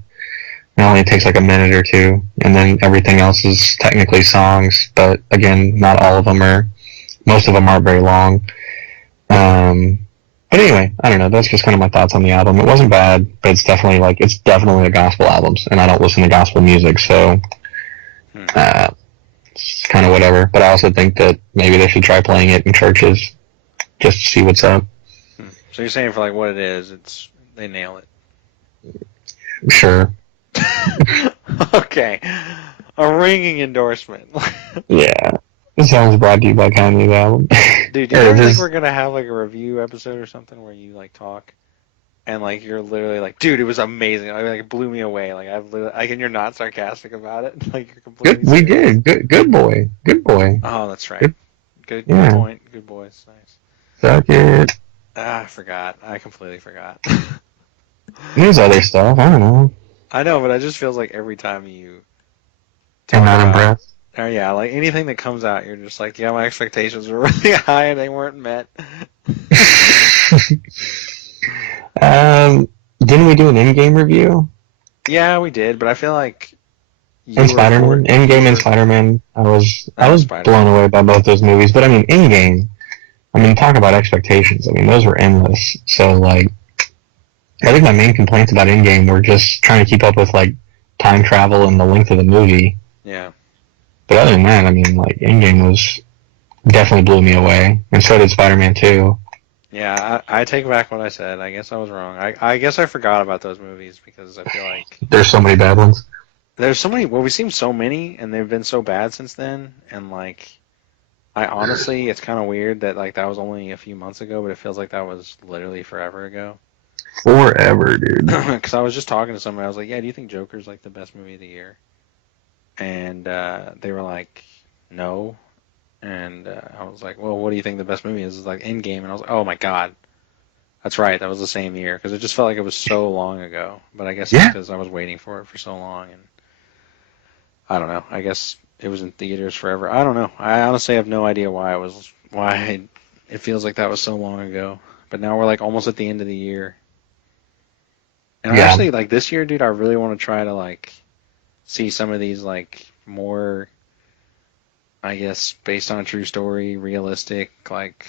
only takes like a minute or two, and then everything else is technically songs. But again, not all of them are. Most of them aren't very long. Um, but anyway, I don't know. That's just kind of my thoughts on the album. It wasn't bad, but it's definitely a gospel albums, and I don't listen to gospel music, so Hmm. uh, it's kind of whatever. But I also think that maybe they should try playing it in churches just to see what's up. Hmm. So you're saying for like what it is, it's they nail Sure. it. Okay. A ringing endorsement. Yeah. This song's brought to you by Kanye's album. Dude, do you Or ever think this, we're gonna have like a review episode or something where you like talk and like you're literally like, dude, it was amazing. Like it blew me away. Like I've literally, like, and you're not sarcastic about it. Like you're good. completely We serious. did. Good boy. Good boy. Oh, that's right. Good. Good Yeah. point. Good boys. Nice. Suck it. Ah, I forgot. I completely forgot. There's other stuff. I don't know. I know, but it just feels like every time you I'm talk not about, impressed. or yeah, like anything that comes out, you're just like, yeah, my expectations were really high and they weren't met. um, didn't we do an in-game review? Yeah, we did, but I feel like And you were for Spider-Man, you in-game and were Spider-Man. I oh was blown Spider-Man. away by both those movies. But I mean, in-game. I mean, talk about expectations. I mean, those were endless. So like, I think my main complaints about in-game were just trying to keep up with like time travel and the length of the movie. Yeah. But other than that, I mean, like in-game was definitely blew me away, and so did Spider-Man 2. Yeah, I take back what I said. I guess I was wrong. I guess I forgot about those movies because I feel like There's so many bad ones. there's so many. Well, we've seen so many, and they've been so bad since then. And like, I honestly, it's kind of weird that like that was only a few months ago, but it feels like that was literally forever ago. Forever, dude. Because I was just talking to somebody, I was like, "Yeah, do you think Joker's like the best movie of the year?" And they were like, "No." And I was like, "Well, what do you think the best movie is?" It's like Endgame, and I was like, "Oh my God, that's right, that was the same year." Because it just felt like it was so long ago. But I guess it's Yeah, because I was waiting for it for so long, and I don't know. I guess it was in theaters forever. I don't know. I honestly have no idea why it feels like that was so long ago. But now we're like almost at the end of the year. And I yeah, actually like this year, dude, I really want to try to like see some of these like more, I guess, based on a true story, realistic, like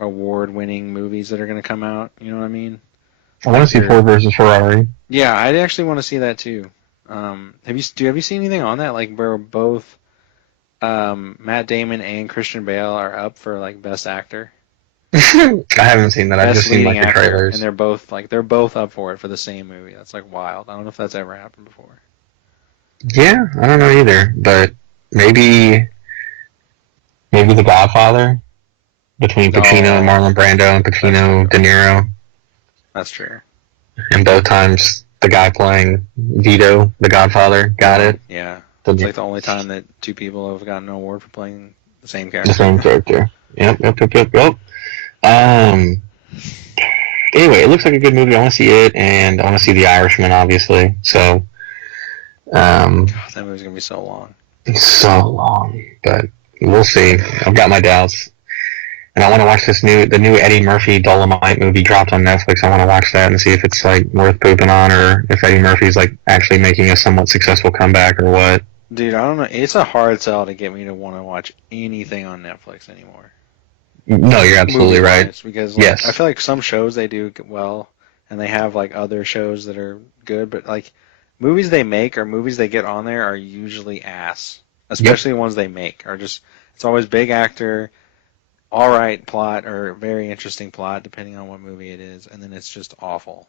award-winning movies that are going to come out. You know what I mean? I want Like to see they're, Ford versus Ferrari. yeah, I'd actually want to see that too. Have you seen anything on that? Like where both Matt Damon and Christian Bale are up for like best actor? I haven't seen that. I've Best just seen leading like the actor, and trailers. they're both up for it for the same movie. That's like wild. I don't know if that's ever happened before. Yeah, I don't know either, but maybe The Godfather between Pacino and Oh, Marlon Brando and that's Pacino, true. De Niro, That's true. and both times the guy playing Vito, the Godfather, got Won. it. Yeah. It's The, like the only time that two people have gotten an award for playing the same the character. same character. Yep. Um. Anyway, it looks like a good movie. I want to see it, and I want to see The Irishman, obviously. So, um, God, that movie's gonna be so long. it's so long, but we'll see. I've got my doubts. And I want to watch the new Eddie Murphy Dolomite movie dropped on Netflix. I want to watch that and see if it's like worth pooping on, or if Eddie Murphy's like actually making a somewhat successful comeback, or what. Dude, I don't know. It's a hard sell to get me to want to watch anything on Netflix anymore, No, you're movie absolutely right. wise, because like I Yes. feel like some shows they do well, and they have like other shows that are good, but like movies they make or movies they get on there are usually ass, Yep. especially the ones they make are just. It's always big actor, all right plot or very interesting plot depending on what movie it is, and then it's just awful.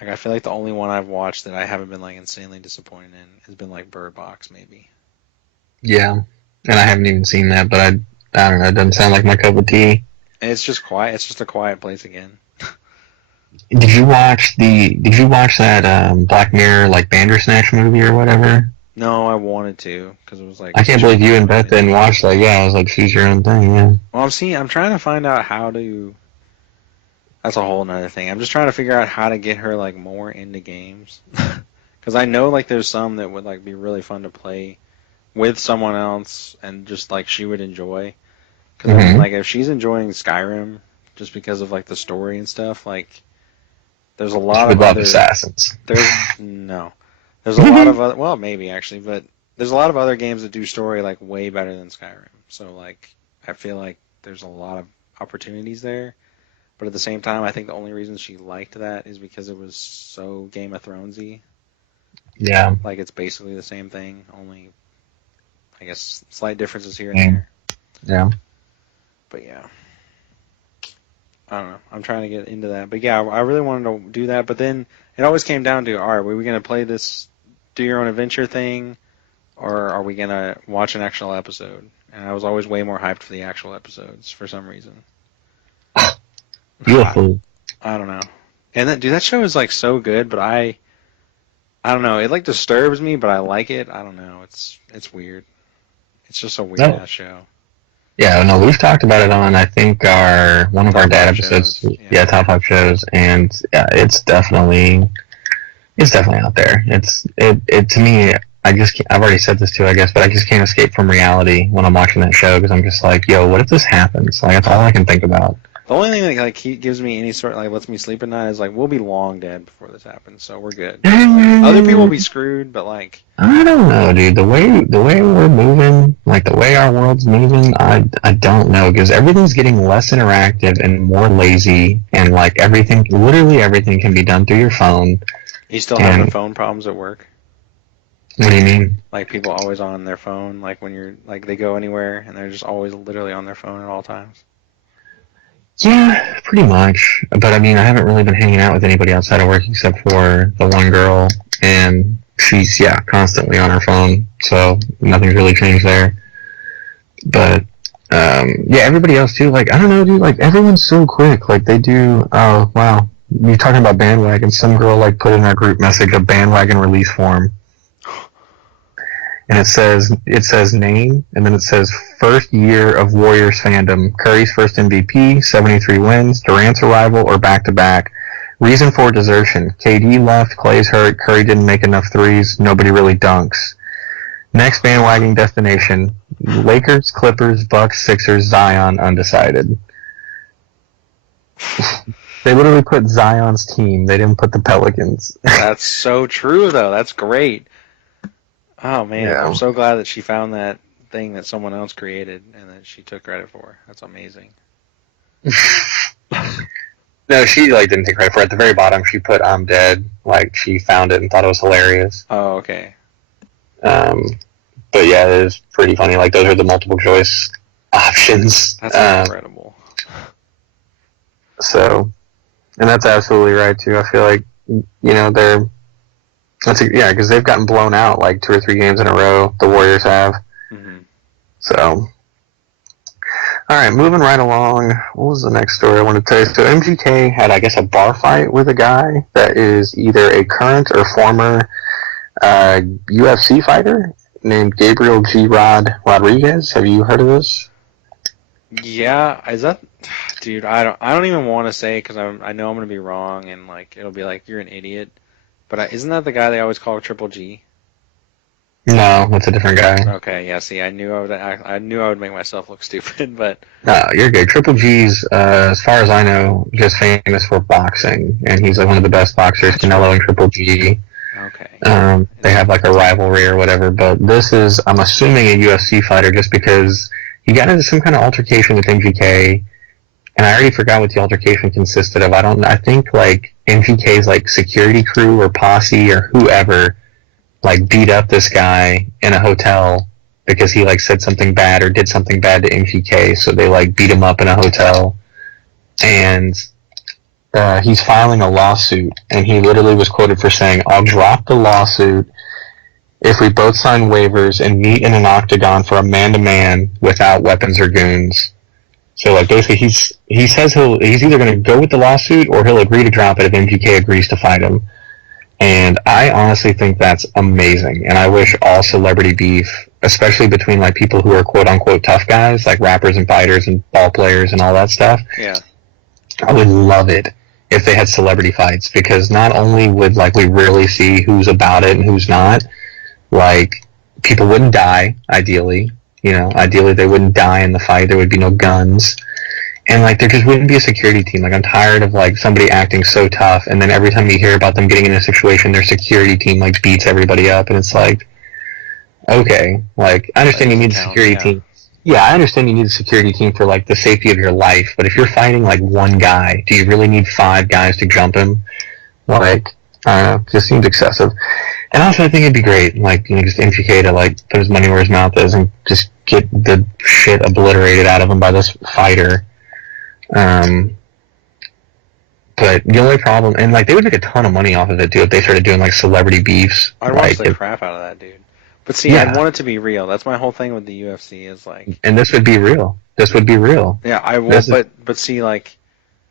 Like I feel like the only one I've watched that I haven't been like insanely disappointed in has been like Bird Box maybe. Yeah. And I haven't even seen that, but I don't know. It doesn't sound like my cup of tea. And it's just quiet. It's just a quiet place again. Did you watch that Black Mirror like Bandersnatch movie or whatever? No, I wanted to because it was like I can't believe cheap you and and Beth didn't recommended. watch that. Yeah, I was like, choose your own thing. Yeah. Well, I'm trying to find out how to. That's a whole nother thing. I'm just trying to figure out how to get her like more into games. Because I know like there's some that would like be really fun to play with someone else and just like she would enjoy. Because I mean Mm-hmm. like if she's enjoying Skyrim just because of like the story and stuff, like there's a She lot would of love other Assassins. there's no there's a lot of other well maybe actually but there's a lot of other games that do story like way better than Skyrim. So like I feel like there's a lot of opportunities there. But at the same time, I think the only reason she liked that is because it was so Game of Thronesy. Yeah. Like it's basically the same thing, only I guess slight differences here and Mm, there. yeah. But yeah, I don't know. I'm trying to get into that. But yeah, I really wanted to do that. But then it always came down to, all right, were we going to play this do your own adventure thing, or are we going to watch an actual episode? And I was always way more hyped for the actual episodes for some reason. I, Beautiful. I don't know. And that dude, that show is like so good, but I don't know. It like disturbs me, but I like it. I don't know. It's weird. It's just a weird No. ass show. Yeah, no, we've talked about it on I think our one of our Top dad five episodes. shows. Yeah, Yeah. top five shows, and yeah, it's definitely out there. It to me. I've already said this too, I guess, but I just can't escape from reality when I'm watching that show because I'm just like, yo, what if this happens? Like that's all I can think about. The only thing that like he gives me any sort like lets me sleep at night is like we'll be long dead before this happens, so we're good. Like other people will be screwed, but like I don't know, dude. The way we're moving, like the way our world's moving, I don't know because everything's getting less interactive and more lazy, and like everything, literally everything can be done through your phone. you still having And phone problems at work. what do you mean? Like people always on their phone, like when you're like they go anywhere and they're just always literally on their phone at all times. Yeah, pretty much. But I mean, I haven't really been hanging out with anybody outside of work except for the one girl, and she's constantly on her phone. So nothing's really changed there. But yeah, everybody else too. Like I don't know, dude. Like everyone's so quick. Like they do. Oh wow, you're talking about bandwagon. Some girl like put in our group message a bandwagon release form, and it says name, and then it says first year of Warriors fandom. Curry's first MVP, 73 wins. Durant's arrival or back to back. Reason for desertion: KD left, Clay's hurt, Curry didn't make enough threes. Nobody really dunks. Next bandwagon destination: Lakers, Clippers, Bucks, Sixers, Zion, undecided. They literally put Zion's team. They didn't put the Pelicans. That's so true though. That's great. Oh man, I'm Yeah. so glad that she found that thing that someone else created and that she took credit for. That's amazing. No, she like didn't take credit for it. At the very bottom, she put "I'm dead." Like she found it and thought it was hilarious. Oh, okay. Um, but yeah, it is pretty funny. Like those are the multiple choice options. That's incredible. So, and that's absolutely right too. I feel like because they've gotten blown out like 2 or 3 games in a row. The Warriors have. Mm-hmm. So, all right, moving right along. What was the next story I wanted to tell you? So MGK had, I guess, a bar fight with a guy that is either a current or former UFC fighter named Gabriel G. Rodriguez. Have you heard of this? Yeah, is that, dude? I don't even want to say because I know I'm gonna be wrong and like it'll be like you're an idiot. But isn't that the guy they always call Triple G? No, that's a different guy. Okay, yeah. See, I knew I would make myself look stupid, but No, you're good. Triple G's, as far as I know, just famous for boxing, and he's like one of the best boxers. that's Canelo right. and Triple G. Okay. They have like a rivalry or whatever, but this is, I'm assuming, a UFC fighter just because he got into some kind of altercation with MGK, and I already forgot what the altercation consisted of. I think like MGK's like security crew or posse or whoever like beat up this guy in a hotel because he like said something bad or did something bad to MGK, so they like beat him up in a hotel, and he's filing a lawsuit, and he literally was quoted for saying, "I'll drop the lawsuit if we both sign waivers and meet in an octagon for a man-to-man without weapons or goons." So like basically he says he's either going to go with the lawsuit or he'll agree to drop it if MGK agrees to fight him. And I honestly think that's amazing. And I wish all celebrity beef, especially between like people who are quote unquote tough guys, like rappers and fighters and ball players and all that stuff. Yeah. I would love it if they had celebrity fights, because not only would like we really see who's about it and who's not, like people wouldn't die, ideally. Ideally they wouldn't die in the fight. There would be no guns. And like there just wouldn't be a security team. Like I'm tired of like somebody acting so tough, and then every time you hear about them getting in a situation, their security team like beats everybody up, and it's like, okay, like I understand you need a security team. Yeah, I understand you need a security team for like the safety of your life, but if you're fighting like one guy, do you really need 5 guys to jump him? Like, I don't know, just seems excessive. And also, I think it'd be great, like, just MGK to like put his money where his mouth is and just get the shit obliterated out of him by this fighter. But the only problem, and like they would make a ton of money off of it too if they started doing like celebrity beefs. I'd watch the crap out of that, dude. But see, I want it to be real. That's my whole thing with the UFC is like. And this would be real. This would be real. Yeah, I will. But see, like,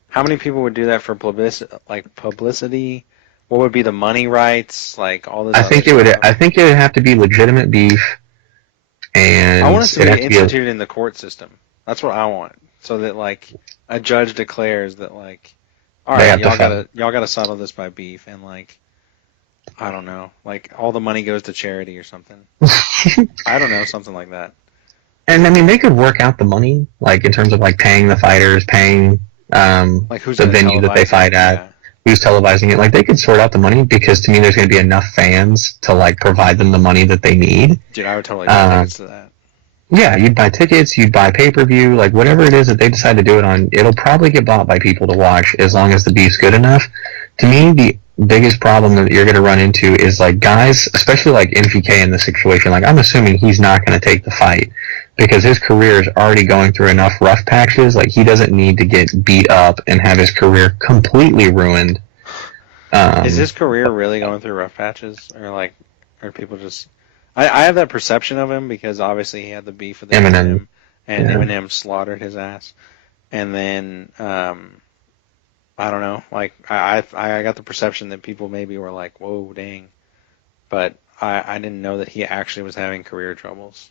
how many people would do that for publicity? What would be the money rights? Like all this. I think it would have to be legitimate beef. And I want it to be instituted in the court system. That's what I want. So that like a judge declares that like, all right, y'all gotta settle this by beef, and like, I don't know, like all the money goes to charity or something. I don't know, something like that. And I mean, they could work out the money, like in terms of like paying the fighters, paying like who's the venue that they fight at, who's televising it. Like they could sort out the money, because to me, there's going to be enough fans to like provide them the money that they need. Dude, I would totally buy tickets to that. Yeah, you'd buy tickets, you'd buy pay-per-view, like whatever it is that they decide to do it on, it'll probably get bought by people to watch as long as the beef's good enough. To me, the biggest problem that you're going to run into is like guys, especially like MGK in this situation, like I'm assuming he's not going to take the fight because his career is already going through enough rough patches. Like he doesn't need to get beat up and have his career completely ruined. Is his career really going through rough patches, or like, are people just... I have that perception of him because obviously he had the beef with Eminem, and Eminem slaughtered his ass. And then, I don't know, like, I got the perception that people maybe were like, whoa, dang. But I didn't know that he actually was having career troubles.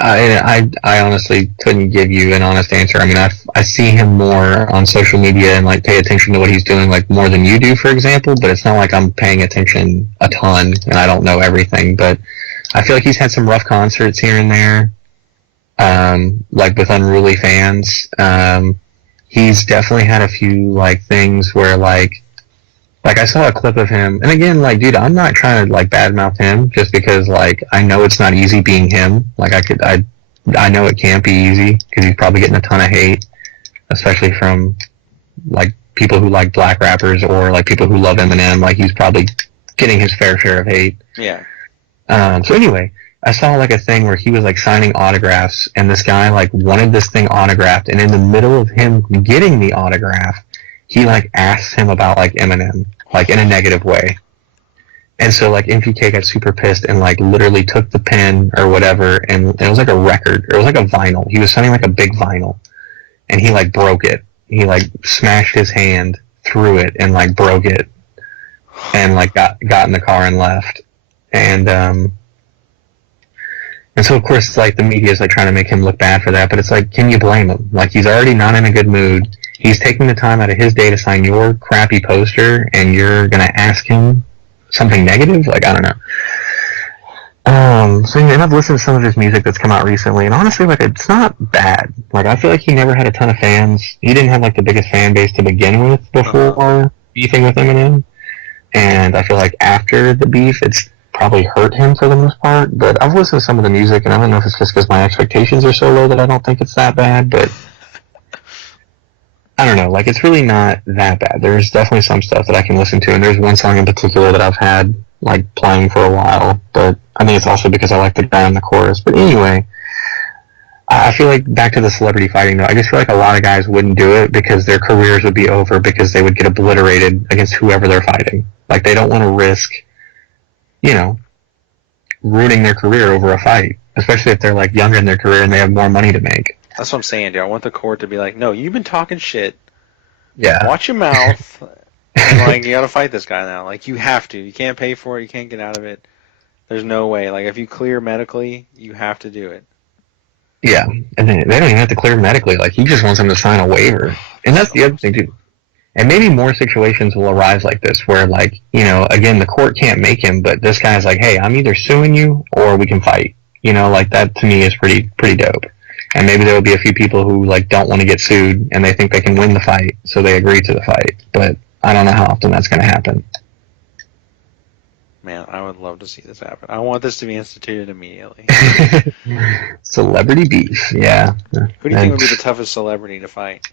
I honestly couldn't give you an honest answer. I mean, I see him more on social media and like pay attention to what he's doing like more than you do, for example. But it's not like I'm paying attention a ton and I don't know everything. But I feel like he's had some rough concerts here and there, like with unruly fans. He's definitely had a few like things where like I saw a clip of him, and again, like, dude, I'm not trying to like badmouth him just because like I know it's not easy being him. Like I know it can't be easy because he's probably getting a ton of hate, especially from like people who like black rappers or like people who love Eminem. Like he's probably getting his fair share of hate. Yeah. So anyway, I saw like a thing where he was like signing autographs, and this guy like wanted this thing autographed, and in the middle of him getting the autograph, he like asked him about like Eminem, like in a negative way. And so like MPK got super pissed and like literally took the pen or whatever, and it was like a record, or it was like a vinyl. He was signing like a big vinyl, and he like broke it. He like smashed his hand through it and like broke it, and like got in the car and left. And so of course like the media is like trying to make him look bad for that, but it's like, can you blame him? Like he's already not in a good mood. He's taking the time out of his day to sign your crappy poster, and you're gonna ask him something negative? Like, I don't know. So and I've listened to some of his music that's come out recently, and honestly, like, it's not bad. Like, I feel like he never had a ton of fans. He didn't have like the biggest fan base to begin with before beefing with Eminem, and I feel like after the beef, it's probably hurt him for the most part. But I've listened to some of the music, and I don't know if it's just because my expectations are so low that I don't think it's that bad, but I don't know, like it's really not that bad. There's definitely some stuff that I can listen to, and there's one song in particular that I've had like playing for a while, but I think it's also because I like the guy in the chorus. But anyway, I feel like back to the celebrity fighting though, I just feel like a lot of guys wouldn't do it because their careers would be over because they would get obliterated against whoever they're fighting. Like they don't want to risk, you know, ruining their career over a fight, especially if they're like younger in their career and they have more money to make. That's what I'm saying, dude. I want the court to be like, no, you've been talking shit. Yeah. Watch your mouth. And, like, you gotta fight this guy now. Like, you have to. You can't pay for it. You can't get out of it. There's no way. Like, if you clear medically, you have to do it. Yeah, and they don't even have to clear medically. Like, he just wants them to sign a waiver. And that's the other thing, too. And maybe more situations will arise like this where, like, you know, again, the court can't make him, but this guy's like, hey, I'm either suing you or we can fight. You know, like, that to me is pretty dope. And maybe there will be a few people who, like, don't want to get sued and they think they can win the fight, so they agree to the fight. But I don't know how often that's going to happen. Man, I would love to see this happen. I want this to be instituted immediately. Celebrity beef, yeah. Who do you think would be the toughest celebrity to fight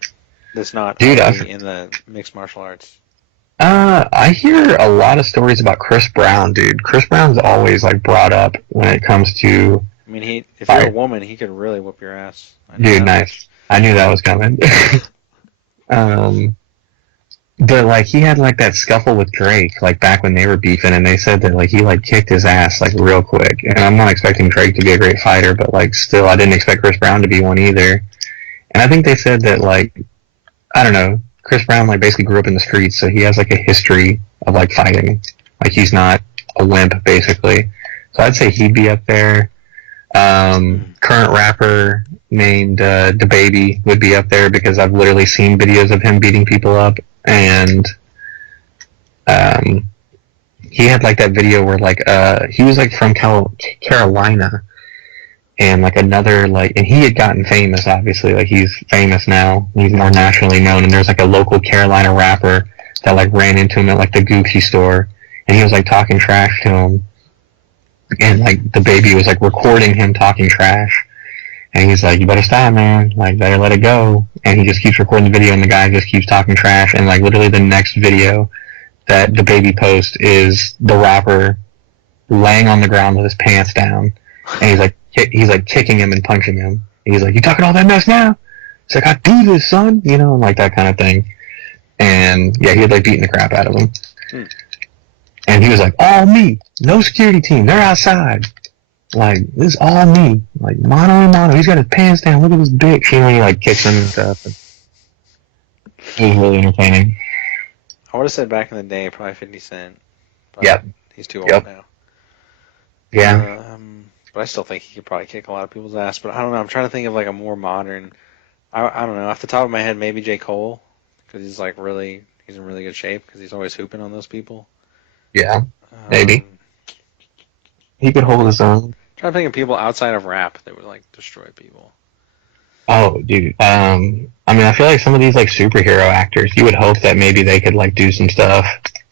that's not in the mixed martial arts? I hear a lot of stories about Chris Brown, dude. Chris Brown's always, like, brought up when it comes to... I mean, if you're a woman, he could really whoop your ass. Dude, nice. I knew that was coming. But, like, he had, like, that scuffle with Drake, like, back when they were beefing, and they said that, like, he, like, kicked his ass, like, real quick. And I'm not expecting Drake to be a great fighter, but, like, still, I didn't expect Chris Brown to be one either. And I think they said that, like, I don't know, Chris Brown, like, basically grew up in the streets, so he has, like, a history of, like, fighting. Like, he's not a wimp, basically. So I'd say he'd be up there. Current rapper named DaBaby would be up there because I've literally seen videos of him beating people up, and he had like that video where like he was like from Carolina, and like another like, and he had gotten famous, obviously, like he's famous now, he's more nationally known, and there's like a local Carolina rapper that like ran into him at like the Gucci store, and he was like talking trash to him. And, like, DaBaby was, like, recording him talking trash. And he's like, you better stop, man. Like, better let it go. And he just keeps recording the video, and the guy just keeps talking trash. And, like, literally the next video that DaBaby posts is the rapper laying on the ground with his pants down. And he's like kicking him and punching him. And he's like, you talking all that mess now? He's like, I do this, son. You know, like that kind of thing. And, yeah, he had, like, beaten the crap out of him. And he was like, all me. No security team. They're outside. Like, this is all me. Like, mano a mano. He's got his pants down. Look at his dick. You know, he, like, kicks him and stuff. It was really entertaining. I would have said back in the day, probably 50 Cent. But yep. He's too old now. Yeah. But I still think he could probably kick a lot of people's ass. But I don't know. I'm trying to think of, like, a more modern... I don't know. Off the top of my head, maybe J. Cole. Because he's, like, he's in really good shape. Because he's always hooping on those people. Yeah, maybe. He could hold his own. I'm trying to think of people outside of rap that would, like, destroy people. Oh, dude. I mean, I feel like some of these, like, superhero actors, you would hope that maybe they could, like, do some stuff.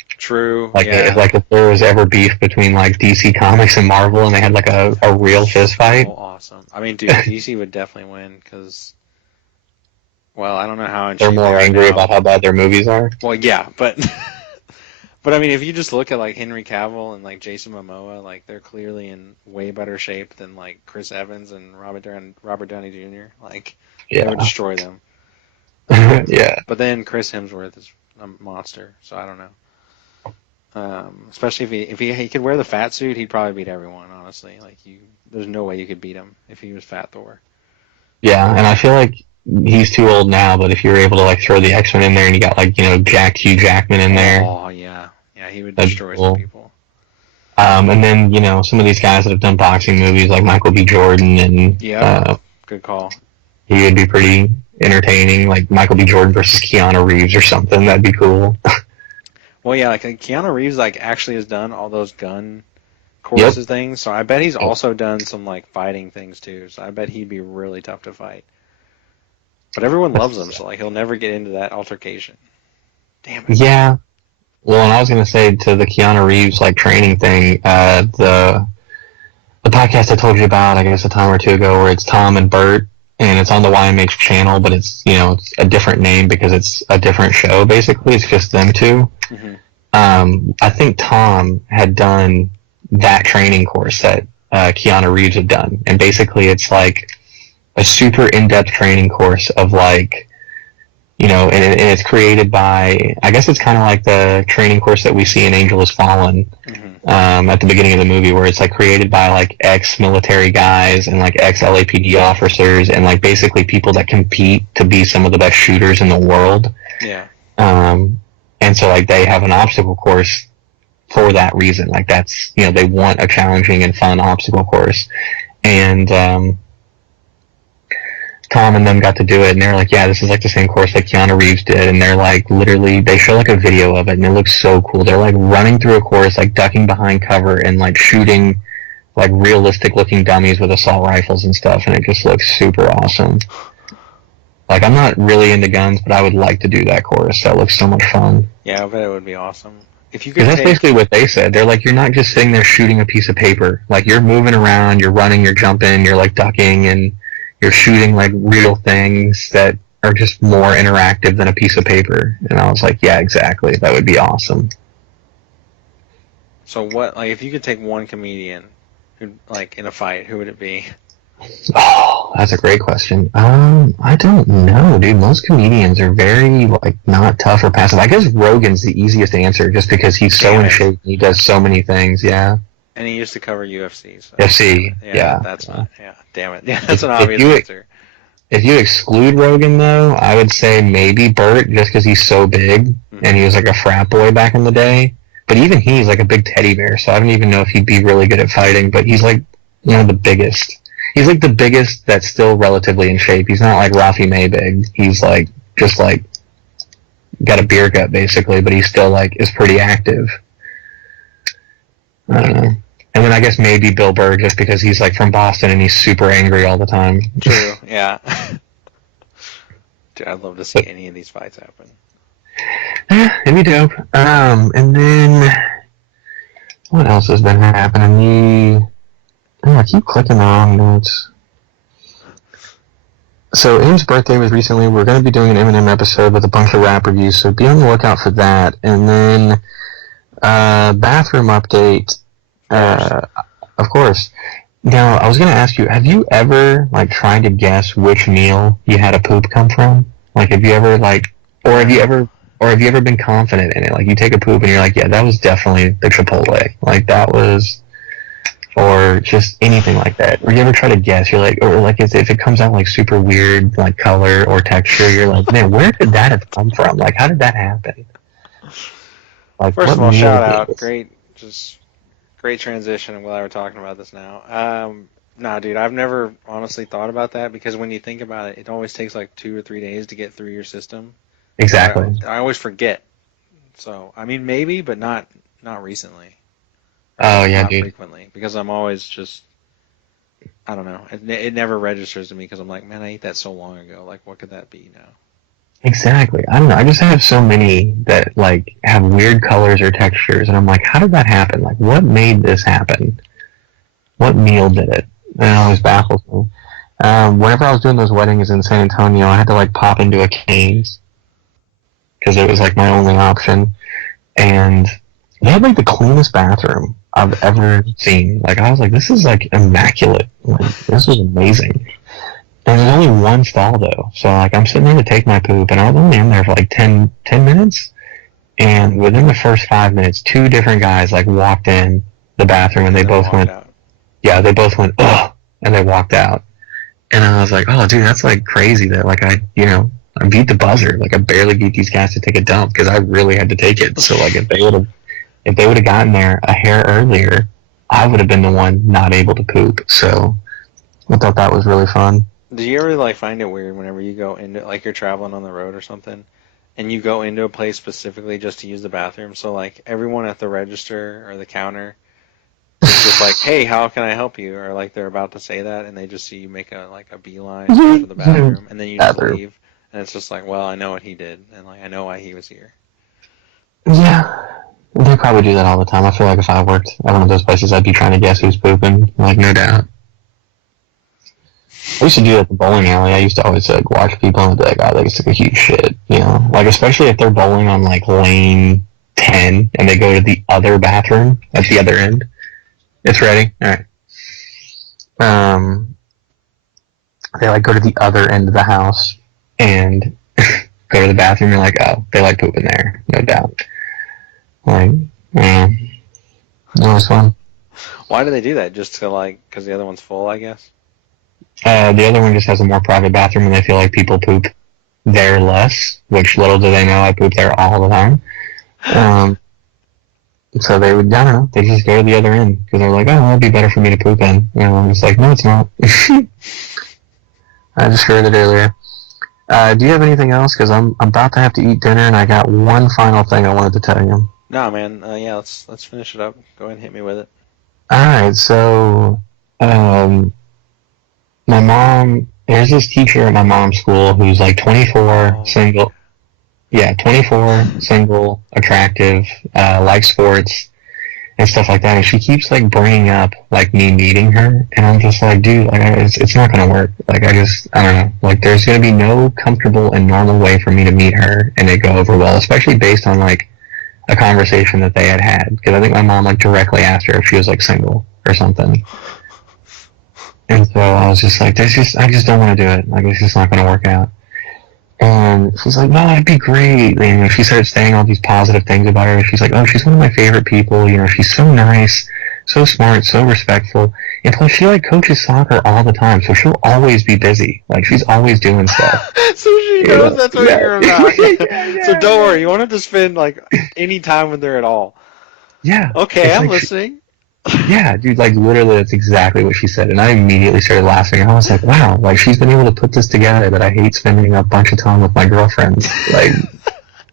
True, like, yeah. If there was ever beef between, like, DC Comics and Marvel and they had, like, a real fist fight. Oh, awesome. I mean, dude, DC would definitely win because, well, I don't know how... They're more angry about how bad their movies are. Well, yeah, but But I mean, if you just look at like Henry Cavill and like Jason Momoa, like they're clearly in way better shape than like Chris Evans and Robert Downey Jr. Like they would Yeah. destroy them. Yeah. But then Chris Hemsworth is a monster, so I don't know. Especially if he could wear the fat suit, he'd probably beat everyone. Honestly, like there's no way you could beat him if he was Fat Thor. Yeah, and I feel like he's too old now, but if you were able to like throw the X-Men in there and you got like, Jack Hugh Jackman in there, Oh yeah, yeah, he would that'd be destroy some cool. people. And then, some of these guys that have done boxing movies like Michael B. Jordan and Yep, good call. he would be pretty entertaining, like Michael B. Jordan versus Keanu Reeves or something. That'd be cool. Well, yeah, like Keanu Reeves like actually has done all those gun Yep. courses things, so I bet he's also done some like fighting things too. So I bet he'd be really tough to fight. But everyone loves him, so like he'll never get into that altercation. Damn it. Yeah. Well, and I was gonna say to the Keanu Reeves like training thing, the podcast I told you about, I guess a time or two ago, where it's Tom and Bert, and it's on the YMH channel, but it's it's a different name because it's a different show. Basically, it's just them two. Mm-hmm. I think Tom had done that training course that Keanu Reeves had done, and basically it's like a super in-depth training course of like, and it's created by, I guess it's kind of like the training course that we see in Angel Has Fallen, at the beginning of the movie, where it's like created by like ex-military guys and like ex-LAPD officers and like basically people that compete to be some of the best shooters in the world. Yeah. And so like they have an obstacle course for that reason. Like that's, they want a challenging and fun obstacle course. And Tom and them got to do it, and they're like, yeah, this is like the same course like Keanu Reeves did, and they're like, literally, they show like a video of it, and it looks so cool. They're like running through a course, like ducking behind cover, and like shooting like realistic looking dummies with assault rifles and stuff, and it just looks super awesome. Like, I'm not really into guns, but I would like to do that course. That looks so much fun. Yeah, I bet it would be awesome. If you could Because that's basically what they said. They're like, you're not just sitting there shooting a piece of paper. Like, you're moving around, you're running, you're jumping, you're like ducking, and you're shooting like real things that are just more interactive than a piece of paper. And I was like, yeah, exactly. That would be awesome. So what, like, if you could take one comedian who, like, in a fight, who would it be? Oh, that's a great question. I don't know, dude. Most comedians are very like not tough or passive. I guess Rogan's the easiest answer just because he's so in shape. He does so many things. Yeah. And he used to cover UFC. So. UFC. Yeah. That's not. Yeah. Damn it. Yeah, that's an obvious answer. If you exclude Rogan, though, I would say maybe Bert, just because he's so big and he was like a frat boy back in the day. But even he's like a big teddy bear, so I don't even know if he'd be really good at fighting. But he's like one of the biggest. He's like the biggest that's still relatively in shape. He's not like Rafi May big. He's like just like got a beer gut basically, but he still like is pretty active. I don't know. And then I guess maybe Bill Burr, just because he's like from Boston and he's super angry all the time. True. Yeah. Dude, I'd love to see any of these fights happen. It'd be dope. And then what else has been happening? I keep clicking the wrong notes. So Aim's birthday was recently. We're going to be doing an Eminem episode with a bunch of rap reviews, so be on the lookout for that. And then bathroom update. Of course. Now, I was going to ask you, have you ever like tried to guess which meal you had a poop come from? Like, have you ever have you ever been confident in it? Like, you take a poop and you're like, yeah, that was definitely the Chipotle. Like, that was, or just anything like that. Or you ever try to guess? You're like, or like if it comes out like super weird, like color or texture, you're like, man, where did that have come from? Like, how did that happen? Like, first of all, shout out, great transition. I'm glad we're talking about this now. Nah, dude, I've never honestly thought about that because when you think about it, it always takes like 2 or 3 days to get through your system. Exactly. I always forget. So, I mean, maybe, but not recently. Oh, yeah, not dude. frequently, because I'm always just, I don't know. It never registers to me because I'm like, man, I ate that so long ago. Like, what could that be now? Exactly. I don't know. I just have so many that like have weird colors or textures, and I'm like, how did that happen? Like, what made this happen? What meal did it? And it always baffles me. Whenever I was doing those weddings in San Antonio, I had to like pop into a Cane's because it was like my only option. And they had like the cleanest bathroom I've ever seen. Like I was like, this is like immaculate. Like this was amazing. And there's only one stall though, so like I'm sitting there to take my poop, and I was only in there for like ten minutes. And within the first 5 minutes, two different guys like walked in the bathroom, and they And then both walked went, out. yeah, they both went, ugh, and they walked out. And I was like, oh, dude, that's like crazy that like I beat the buzzer, like I barely beat these guys to take a dump because I really had to take it. So like if they would have gotten there a hair earlier, I would have been the one not able to poop. So I thought that was really fun. Do you ever like find it weird whenever you go into like you're traveling on the road or something, and you go into a place specifically just to use the bathroom? So like everyone at the register or the counter is just like, "Hey, how can I help you?" Or like they're about to say that, and they just see you make a beeline for the bathroom, and then you just Bathroom. leave, and it's just like, well, I know what he did, and like I know why he was here. Yeah. They probably do that all the time. I feel like if I worked at one of those places, I'd be trying to guess who's pooping. Like, no doubt. I used to do that at the bowling alley. I used to always like watch people and be like, "Oh, they just took a huge shit," you know. Like especially if they're bowling on like lane 10 and they go to the other bathroom at the other end. It's ready. All right. Um, they like go to the other end of the house and go to the bathroom. And you're like, oh, they like pooping there, no doubt. Like, yeah, that was fun. Why do they do that? Just to like, because the other one's full, I guess. The other one just has a more private bathroom, and they feel like people poop there less. Which little do they know, I poop there all the time. Um, so they would, I don't know, they just go to the other end because they're like, oh, it'd be better for me to poop in. You know, I'm just like, no, it's not. I just heard it earlier. Do you have anything else? Because I'm about to have to eat dinner, and I got one final thing I wanted to tell you. No, man. Yeah, let's finish it up. Go ahead and hit me with it. All right, so um, my mom, there's this teacher at my mom's school who's like 24, Oh, single. Yeah, 24, single, attractive, likes sports and stuff like that. And she keeps like bringing up like me meeting her, and I'm just like, dude, like it's not gonna work. Like I don't know. Like there's gonna be no comfortable and normal way for me to meet her and it go over well, especially based on like a conversation that they had had. Because I think my mom like directly asked her if she was like single or something. And so I was just like, I just don't want to do it. Like, it's just not going to work out. And she's like, no, it'd be great. And, you know, she started saying all these positive things about her. She's like, oh, she's one of my favorite people. You know, she's so nice, so smart, so respectful. And plus, she, like, coaches soccer all the time. So she'll always be busy. Like, she's always doing stuff. so she You knows know? that's what Yeah. you're about. So don't Yeah. worry, you won't have to spend like any time with her at all. Yeah. Okay, It's I'm like, listening. yeah, dude, like literally that's exactly what she said. And I immediately started laughing. I was like, wow, like she's been able to put this together that I hate spending a bunch of time with my girlfriends. Like,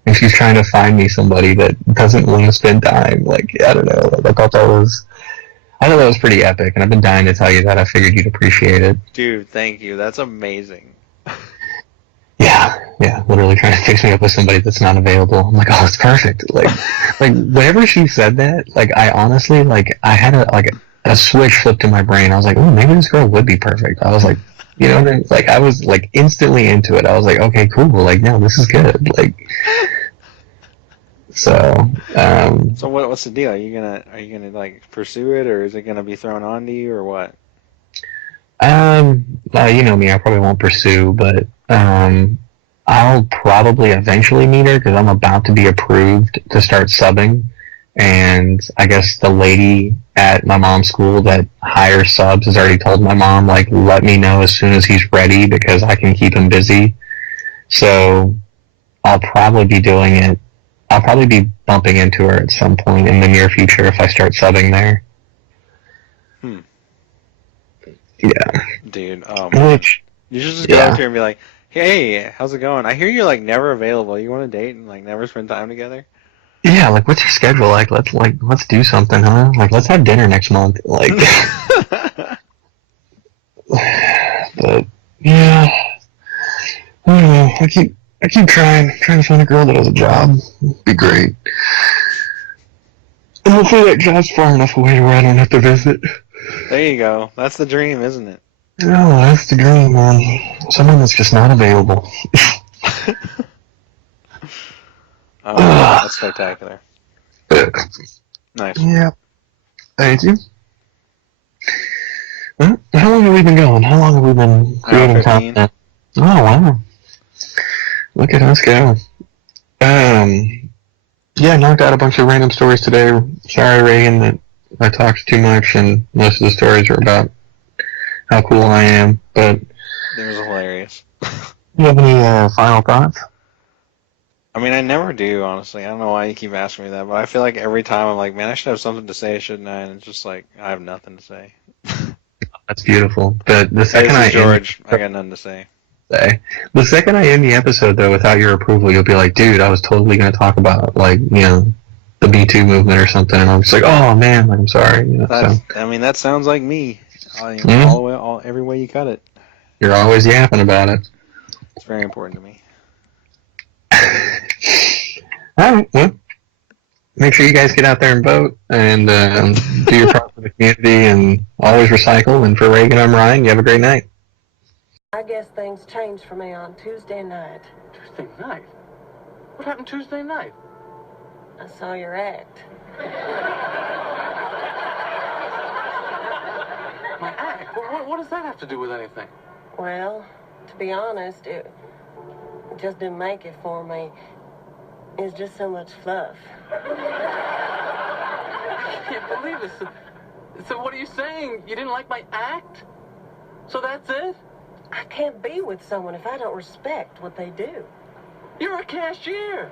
and she's trying to find me somebody that doesn't want to spend time. Like, I don't know. I thought that was pretty epic. And I've been dying to tell you that. I figured you'd appreciate it. Dude, thank you. That's amazing. Yeah, literally trying to fix me up with somebody that's not available. I'm like, oh, it's perfect. Like whenever she said that, like I honestly, like I had a switch flipped in my brain. I was like, oh, maybe this girl would be perfect. I was like, you know, like I was like instantly into it. I was like, okay, cool. Like, no, this is good. Like, so, So what's the deal? Are you gonna like pursue it, or is it gonna be thrown onto you, or what? you know me, I probably won't pursue, but I'll probably eventually meet her because I'm about to be approved to start subbing. And I guess the lady at my mom's school that hires subs has already told my mom, like, let me know as soon as he's ready because I can keep him busy. So I'll probably be doing it. I'll probably be bumping into her at some point in the near future if I start subbing there. Hmm. Yeah. Dude, oh man. Which, You should just go up yeah. to her and be like, "Hey, how's it going? I hear you're like never available. You want to date and like never spend time together?" Yeah, like what's your schedule like? Let's do something, huh? Like let's have dinner next month. Like but yeah. I don't know. I keep trying to find a girl that has a job. It'd be great. And hopefully that job's far enough away to where I don't have to visit. There you go. That's the dream, isn't it? No, that's the dream, man. Someone that's just not available. Oh man, that's spectacular. Nice. Yeah. Thank you. Well, how long have we been going? How long have we been Hour creating 15. content? Oh, wow. Look at us go. Yeah, knocked out a bunch of random stories today. Sorry, Reagan, that I talked too much, and most of the stories are about how cool I am. But It was hilarious. do you have any final thoughts? I mean, I never do, honestly. I don't know why you keep asking me that, but I feel like every time I'm like, man, I should have something to say, shouldn't I? And it's just like, I have nothing to say. That's beautiful. The Hey, second this I is end George. I got nothing to say. the second I end the episode, though, without your approval, you'll be like, dude, I was totally going to talk about, like, the Me Too movement or something, and I'm just like, oh, man, like, I'm sorry. So, I mean, that sounds like me. All mm, the way, every way you cut it. you're always yapping about it. It's very important to me. All right, well, make sure you guys get out there and vote and do your part for the community and always recycle. And for Reagan, I'm Ryan. You have a great night. I guess things changed for me on Tuesday night. Tuesday night? What happened Tuesday night? I saw your act. My act? What does that have to do with anything? Well, to be honest, it just didn't make it for me. It's just so much fluff. I can't believe this. So what are you saying? You didn't like my act? So that's it? I can't be with someone if I don't respect what they do. You're a cashier.